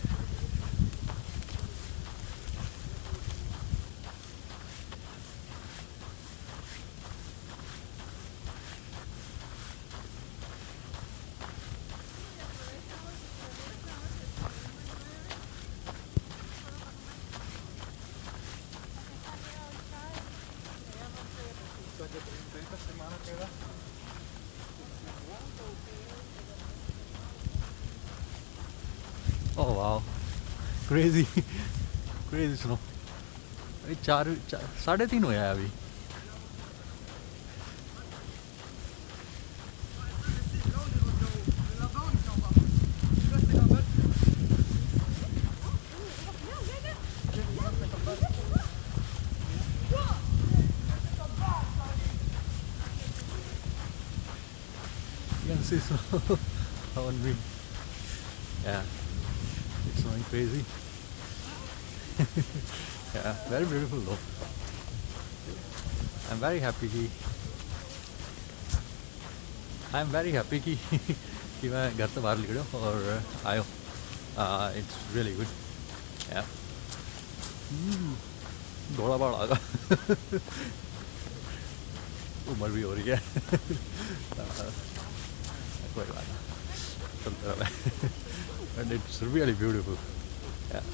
Oh wow, crazy, crazy snow. 3:30 हुआ है अभी. You can see snow on me. Yeah. It's snowing crazy. Yeah, very beautiful though. I'm very happy कि मैं घर से बाहर निकला और आया. It's really good. Yeah. थोड़ा बड़ा आ गया. उम्र भी हो रही है. कोई बात नहीं. चलता रहा. And it's really beautiful. Yeah.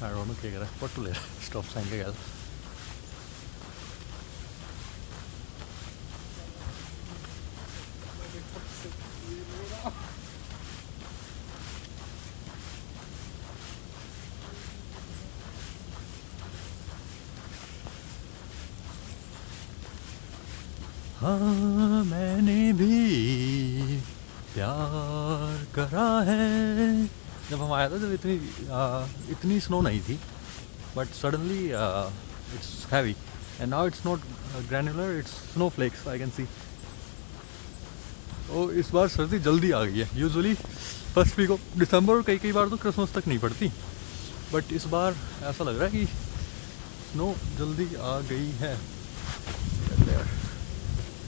I don't know क्या करा. What to ले? Stop sign के गया. हाँ मैंने भी प्यार करा है. जब हम आया था जब इतनी स्नो नहीं थी, but suddenly it's heavy and now it's not granular, it's snow flakes I can see. और इस बार सर्दी जल्दी आ गई है. Usually first week of December और कई बार तो क्रिसमस तक नहीं पड़ती, बट इस बार ऐसा लग रहा है कि स्नो जल्दी आ गई है.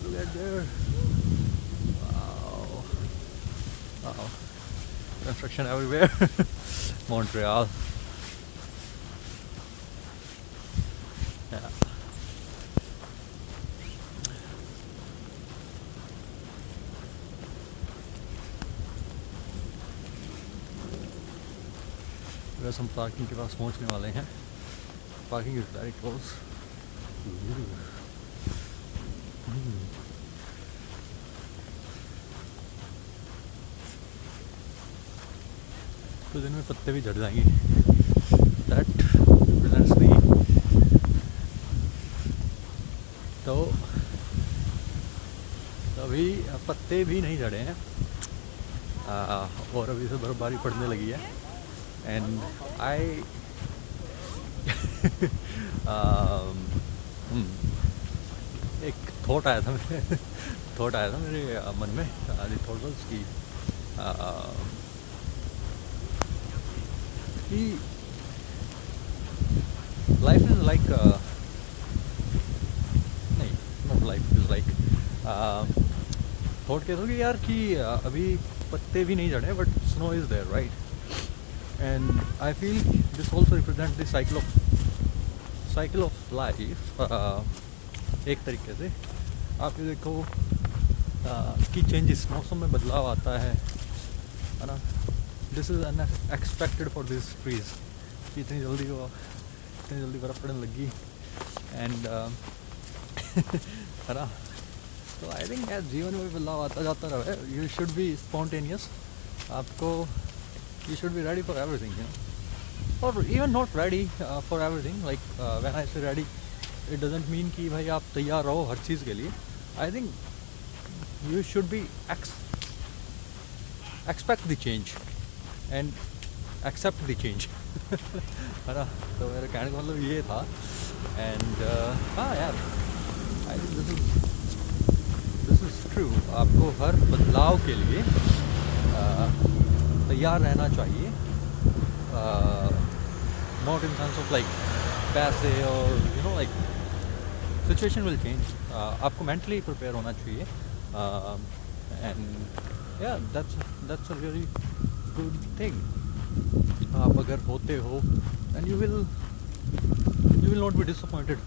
Look at there. Wow. Construction everywhere. Montreal. Yeah. बस हम पार्किंग के पास पहुंचने वाले हैं. Parking is very close. तो दिन में पत्ते भी झड़ जाएंगे. That represents the. तो अभी पत्ते भी नहीं झड़े हैं और अभी से बर्फबारी पड़ने लगी है. And I एक थॉट आया था मेरे मन में. थॉट वाज कि लाइफ इज लाइक नहीं not life is like thought कहते हो कि यार कि अभी पत्ते भी नहीं झड़े but snow is there right. And I feel this also represents the cycle of life. एक तरीके से आप ये देखो कि चेंजेस मौसम में बदलाव आता है ना. This is unexpected for this trees कि इतनी जल्दी बर्फ़ पड़ने लगी. एंड है ना. तो आई थिंक यार जीवन में बदलाव आता जाता रहे. You should be spontaneous. आपको you should be ready for everything, you know, or even not ready for everything. Like when I say ready, it doesn't mean कि भाई आप तैयार रहो हर चीज़ के लिए. I think you should be expect the change and accept the change. है ना. तो मेरे कहने का मतलब ये था. And हाँ यार, I think this is true. आपको हर बदलाव के लिए तैयार रहना चाहिए. Not in sense of like पैसे और you know like situation will change. आपको मेंटली प्रिपेयर होना चाहिए. एंड या that's a very good thing. आप अगर होते हो and you will not be disappointed.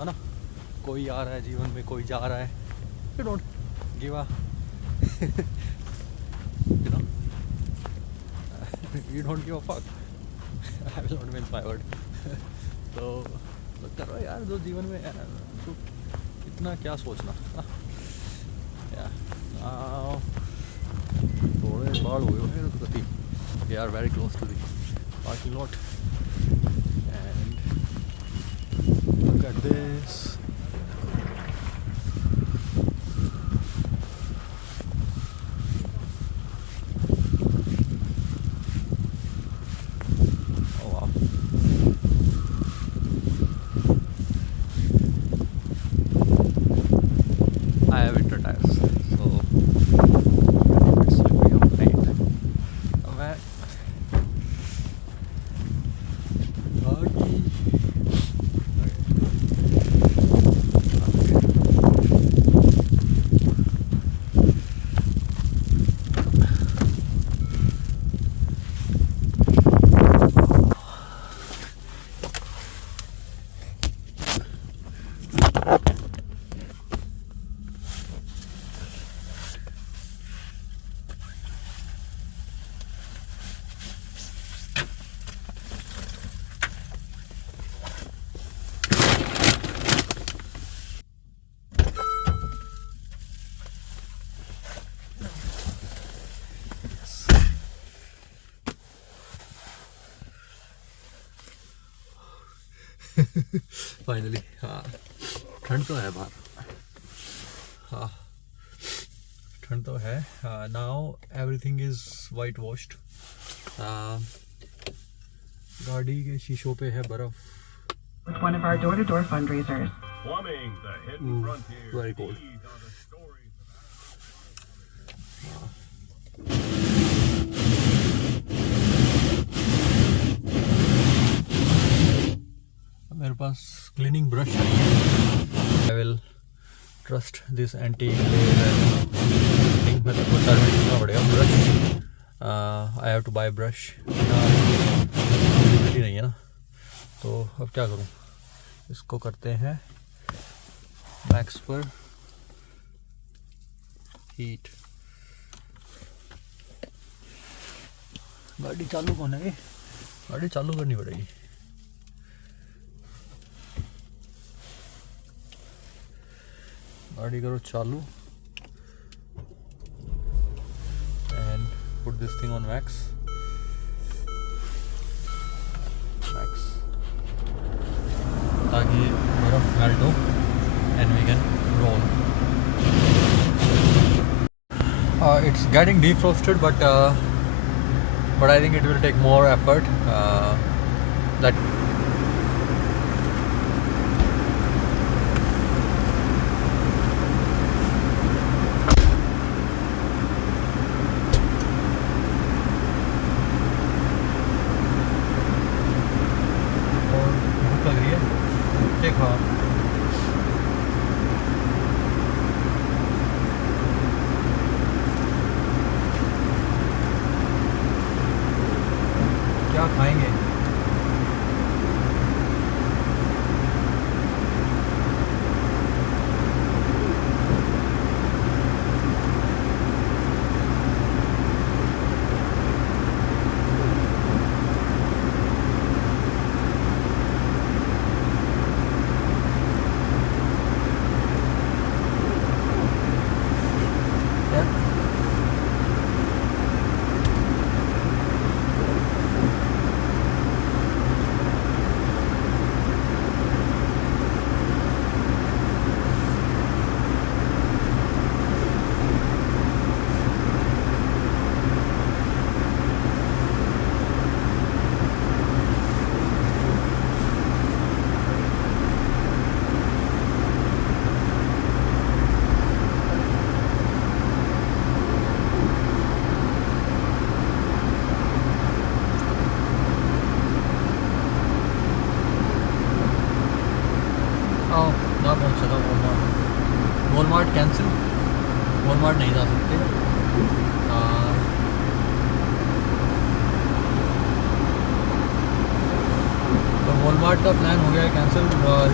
है ना. कोई आ रहा है जीवन में, कोई जा रहा है. You don't give a you know. You don't give a fuck. I will not mince my word. तो करो यार जो जीवन में है तो इतना क्या सोचना. थोड़े बाढ़ हुए हैं तो गति. We are very close to the parking lot and look at this. Finally हाँ ठंड तो है बाहर. हाँ ठंड तो है. Now everything is white washed. गाड़ी के शीशों पे है बर्फ. With one of our door-to-door fundraisers. Plumbing, the hidden frontier. Very cold. These are the stories मेरे पास क्लीनिंग ब्रश है. I will trust this anti मतलब 4 मिनट करना पड़ेगा। Brush I have to buy brush, visibility नहीं है ना, तो अब क्या करूँ, इसको करते हैं मैक्स पर हीट। गाड़ी चालू कौन है? गाड़ी चालू करनी पड़ेगी। गाड़ी करो चालू and put this thing on max ताकि बर्फ मेल्ट हो and we can roll. It's getting defrosted, but I think it will take more effort. That और भूख लग रही है, देखा क्या खाएंगे। ना पहुँच सका वॉलमार्ट कैंसिल, वॉलमार्ट नहीं जा सकते। तो वॉलमार्ट का प्लान हो गया है कैंसिल।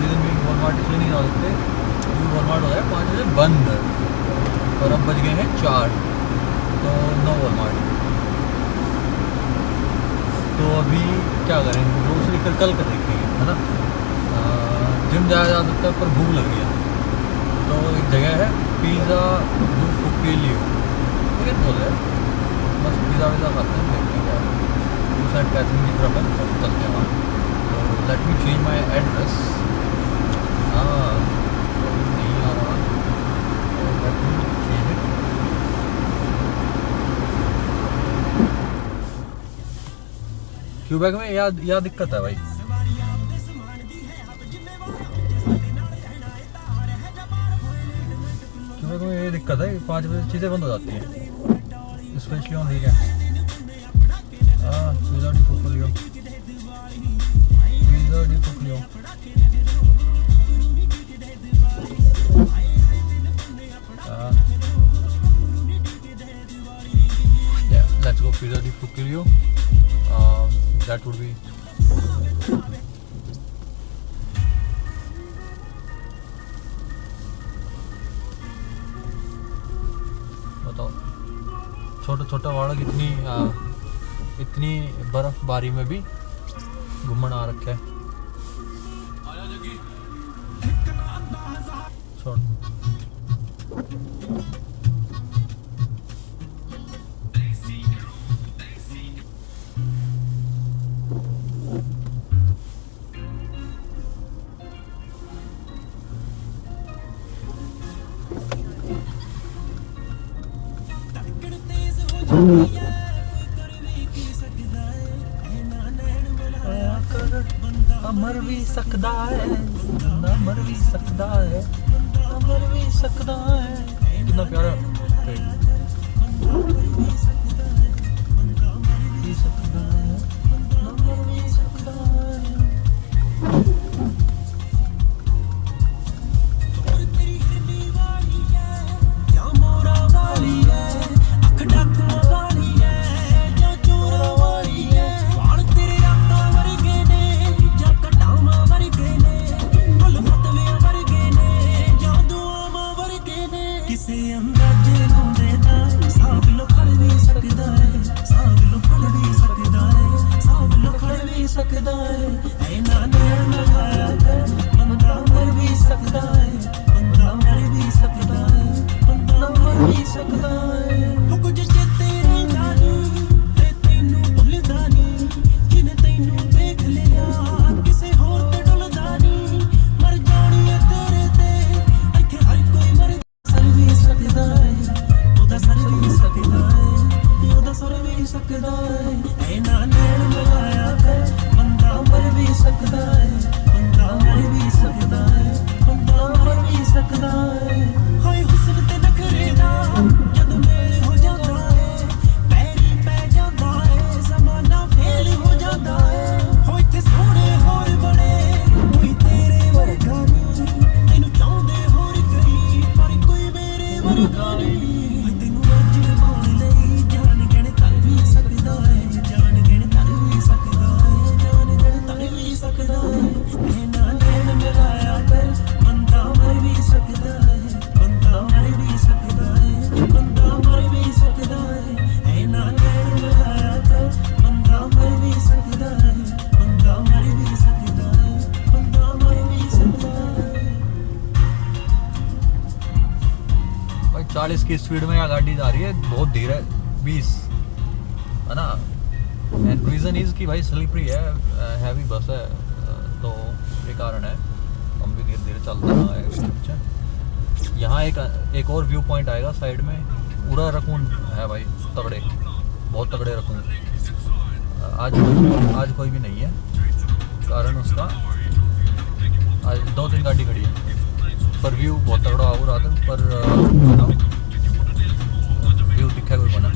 रीज़न भी वॉलमार्ट इसलिए नहीं जा सकते क्योंकि वॉलमार्ट हो गया 5 बजे बंद और अब बज गए हैं 4, तो नो वॉलमार्ट। तो अभी क्या करें, ग्रोसरी फिर कल कर देखेंगे, है ना। जिम जाया जा सकता है पर भूख लग गया, तो एक जगह है पिज़्ज़ा डू फुकेलियो, ठीक है, बोल रहे बस पिज़्ज़ा विज़ा खाते हैं, देखते हैं क्या उस साइड कैथरीन की तरफ है, और चलते हैं वहाँ। तो let me change my address. हाँ नहीं आ रहा, let me change it. Quebec में यह दिक्कत है भाई, तो ये दिक्कत है 5 बजे चीज़ें बंद हो जाती हैं, स्पेशली ऑन वीकेंड। हाँ पिज़्ज़ा डी फुकेलियो, पिज़्ज़ा डी फुकेलियो। Let's go Pizza di Fukurio. That would be छोटा छोटा वाड़क इतनी बर्फबारी में भी घूमन आ रखा है। छोड़ अमर भी सकदा है, अमर भी सकदा है, अमर भी सकदा है। कितना प्यारा ਅੰਦਾਜ਼ੇ ਲਾਉਂਦੇ ਦਾ ਸਾਬ ਲੋ ਖੜ ਵੀ ਸਕਦਾ ਹੈ ਸਾਬ ਲੋ ਖੜ ਵੀ ਸਕਦਾ ਹੈ ਸਾਬ ਲੋ ਖੜ ਵੀ ਸਕਦਾ ਹੈ ਐ ਨਾ ਨੈਣ ਲਗਾਇਆ ਕਰ ਬੰਦਾ ਮਰ ਵੀ ਸਕਦਾ ਹੈ ਬੰਦਾ ਮਰ ਵੀ ਸਕਦਾ ਹੈ ਬੰਦਾ ਮਰ ਵੀ ਸਕਦਾ ਹੈ ਉਹ ਕੁਝ ਚੇਤੇ ਰਹਿੰਦਾ ਨਹੀਂ ਤੇ ਤੈਨੂੰ ਭੁੱਲਦਾ ਨਹੀਂ ਜਿਨੇ ਤੈਨੂੰ ਦੇਖ ਲਿਆ ਕਿਸੇ ਹੋਰ ਤੇ ਡੁੱਲਦਾ ਨਹੀਂ ਮਰ ਜਾਣੀ ਏ ਤੇਰੇ ਤੇ ਇੱਥੇ ਹਰ ਕੋਈ ਮਰ ਸਰ ਵੀ ਸਕਦਾ ਹੈ ਉਹਦਾ ਸਰ ਵੀ ਸਕਦਾ ਹੈ ਉਹਦਾ ਸਰ ਵੀ ਸਕਦਾ ਹੈ ਐ ਨਾ ਨੈਣ ਲਗਾਇਆ ਕਰ ਬੰਦਾ ਮਰ ਵੀ ਸਕਦਾ ਹੈ ਬੰਦਾ ਮਰ ਵੀ ਸਕਦਾ ਹੈ ਬੰਦਾ ਮਰ ਵੀ ਸਕਦਾ ਹੈ ਹਾਏ ਹੁਸਨ ਤੇ ਨਖਰੇ ਦਾ ਜਦ ਮੇਲ ਹੋ ਜਾਂਦਾ ਹੈ ਪੈਰੀ ਪੈ ਜਾਂਦਾ ਹੈ ਜ਼ਮਾਨਾ ਫੇਲ ਹੋ ਜਾਂਦਾ ਹੈ ਹੋ ਇੱਥੇ ਸੋਹਣੇ ਹੋਰ ਬਣੇ ਕੋਈ ਤੇਰੇ ਵਰਗਾ ਨਹੀਂ ਤੈਨੂੰ ਚਾਹੁੰਦੇ ਹੋਰ ਕਈ ਪਰ ਕੋਈ ਮੇਰੇ ਵਰਗਾ ਨਹੀਂ ਤੈਨੂੰ ਅੱਜ ਪਾਉਣ ਲਈ ਜਾਨ ਗਣ ਕਰ ਵੀ ਸਕਦਾ ਹੈ ਜਾਨ ਗਣ ਕਰ ਵੀ ਸਕਦਾ ਹੈ ਜਾਨ ਗਣ ਕਰ ਵੀ ਸਕਦਾ ਹੈ ਇਹ ਨਾ ਨੈਣ ਮਿਲਾਇਆ ਕਰ ਬੰਦਾ ਮਰ ਵੀ ਸਕਦਾ ਹੈ ਬੰਦਾ ਮਰ ਵੀ ਸਕਦਾ ਹੈ ਬੰਦਾ ਮਰ ਵੀ ਸਕਦਾ ਹੈ ਇਹ ਨਾ ਨੈਣ ਮਿਲਾਇਆ ਕਰ ਬੰਦਾ ਮਰ ਵੀ ਸਕਦਾ ਹੈ ਬੰਦਾ ਮਰ ਵੀ ਸਕਦਾ ਹੈ ਬੰਦਾ ਮਰ ਵੀ ਸਕਦਾ ਹੈ भाई 40 की स्पीड में यहाँ गाड़ी जा रही है, बहुत धीरे है, 20 है ना। एंड रीज़न इज़ कि भाई स्लिपरी है, हैवी बस है, तो ये कारण है हम भी धीरे धीरे चलते हैं। यहाँ एक और व्यू पॉइंट आएगा साइड में, पूरा रकून है भाई, तगड़े, बहुत तगड़े रकून। आज कोई भी नहीं है, कारण उसका आज 2-3 गाड़ी खड़ी है, पर व्यू बहुत तगड़ा हो रहा था, पर व्यू दिखा कोई बना।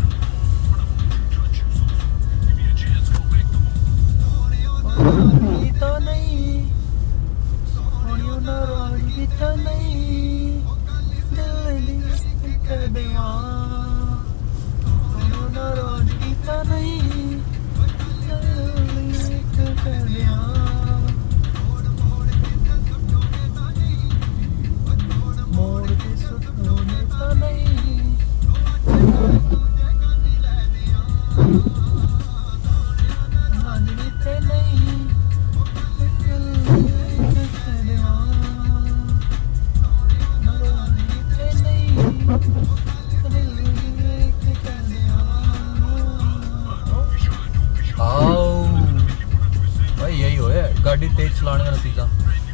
भाई यही हो है गाड़ी तेज चलाने का नतीजा,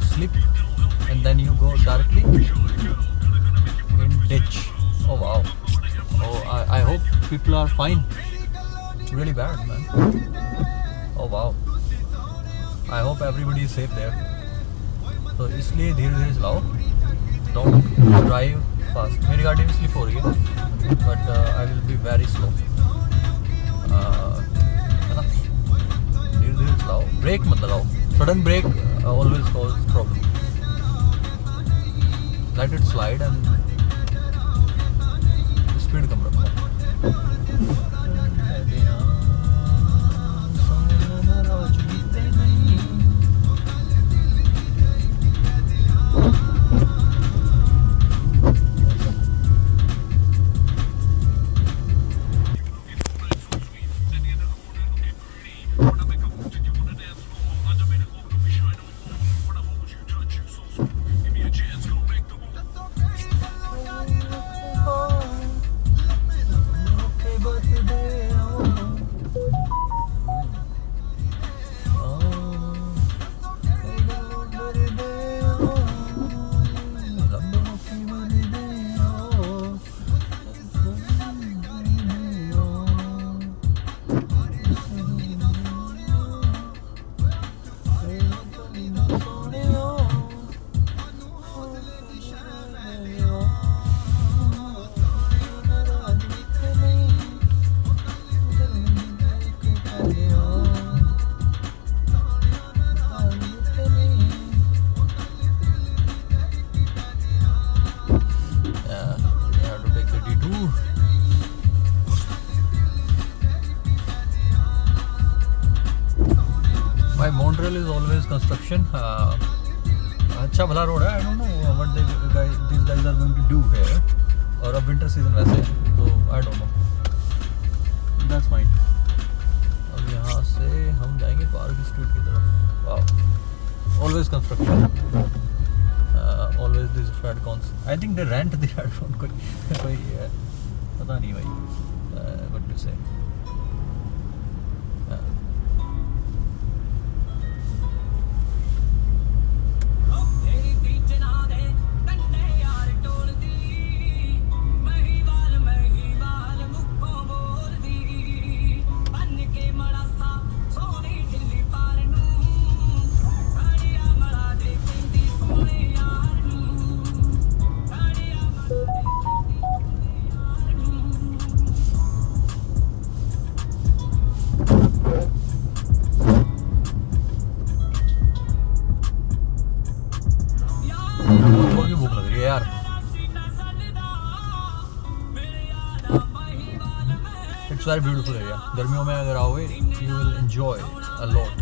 slip and then you go directly in ditch. Oh wow. Oh, I hope people are fine. It's really bad, man. Oh wow. I hope everybody is safe there. तो इसलिए धीरे धीरे चलाओ, don't drive fast. मेरी गाड़ी में slip हो रही है, but I will be very slow. है ना, धीरे धीरे चलाओ, ब्रेक मत लगाओ, sudden brake always cause problem. Let it slide and speed कम रखो। भाई Montreal is always construction. अच्छा भला रोड है. I don't know what these guys are going to do here. और अब विंटर सीजन वैसे है तो I don't know, that's fine. अब यहाँ से हम जाएंगे पार्क स्ट्रीट की तरफ। Wow, always construction, always this red cones. I think they rent the red cone, कोई पता नहीं भाई, व्हाट टू से। बहुत भूख लग रही है यार। It's very beautiful area. गर्मियों में अगर आओगे you will enjoy a lot.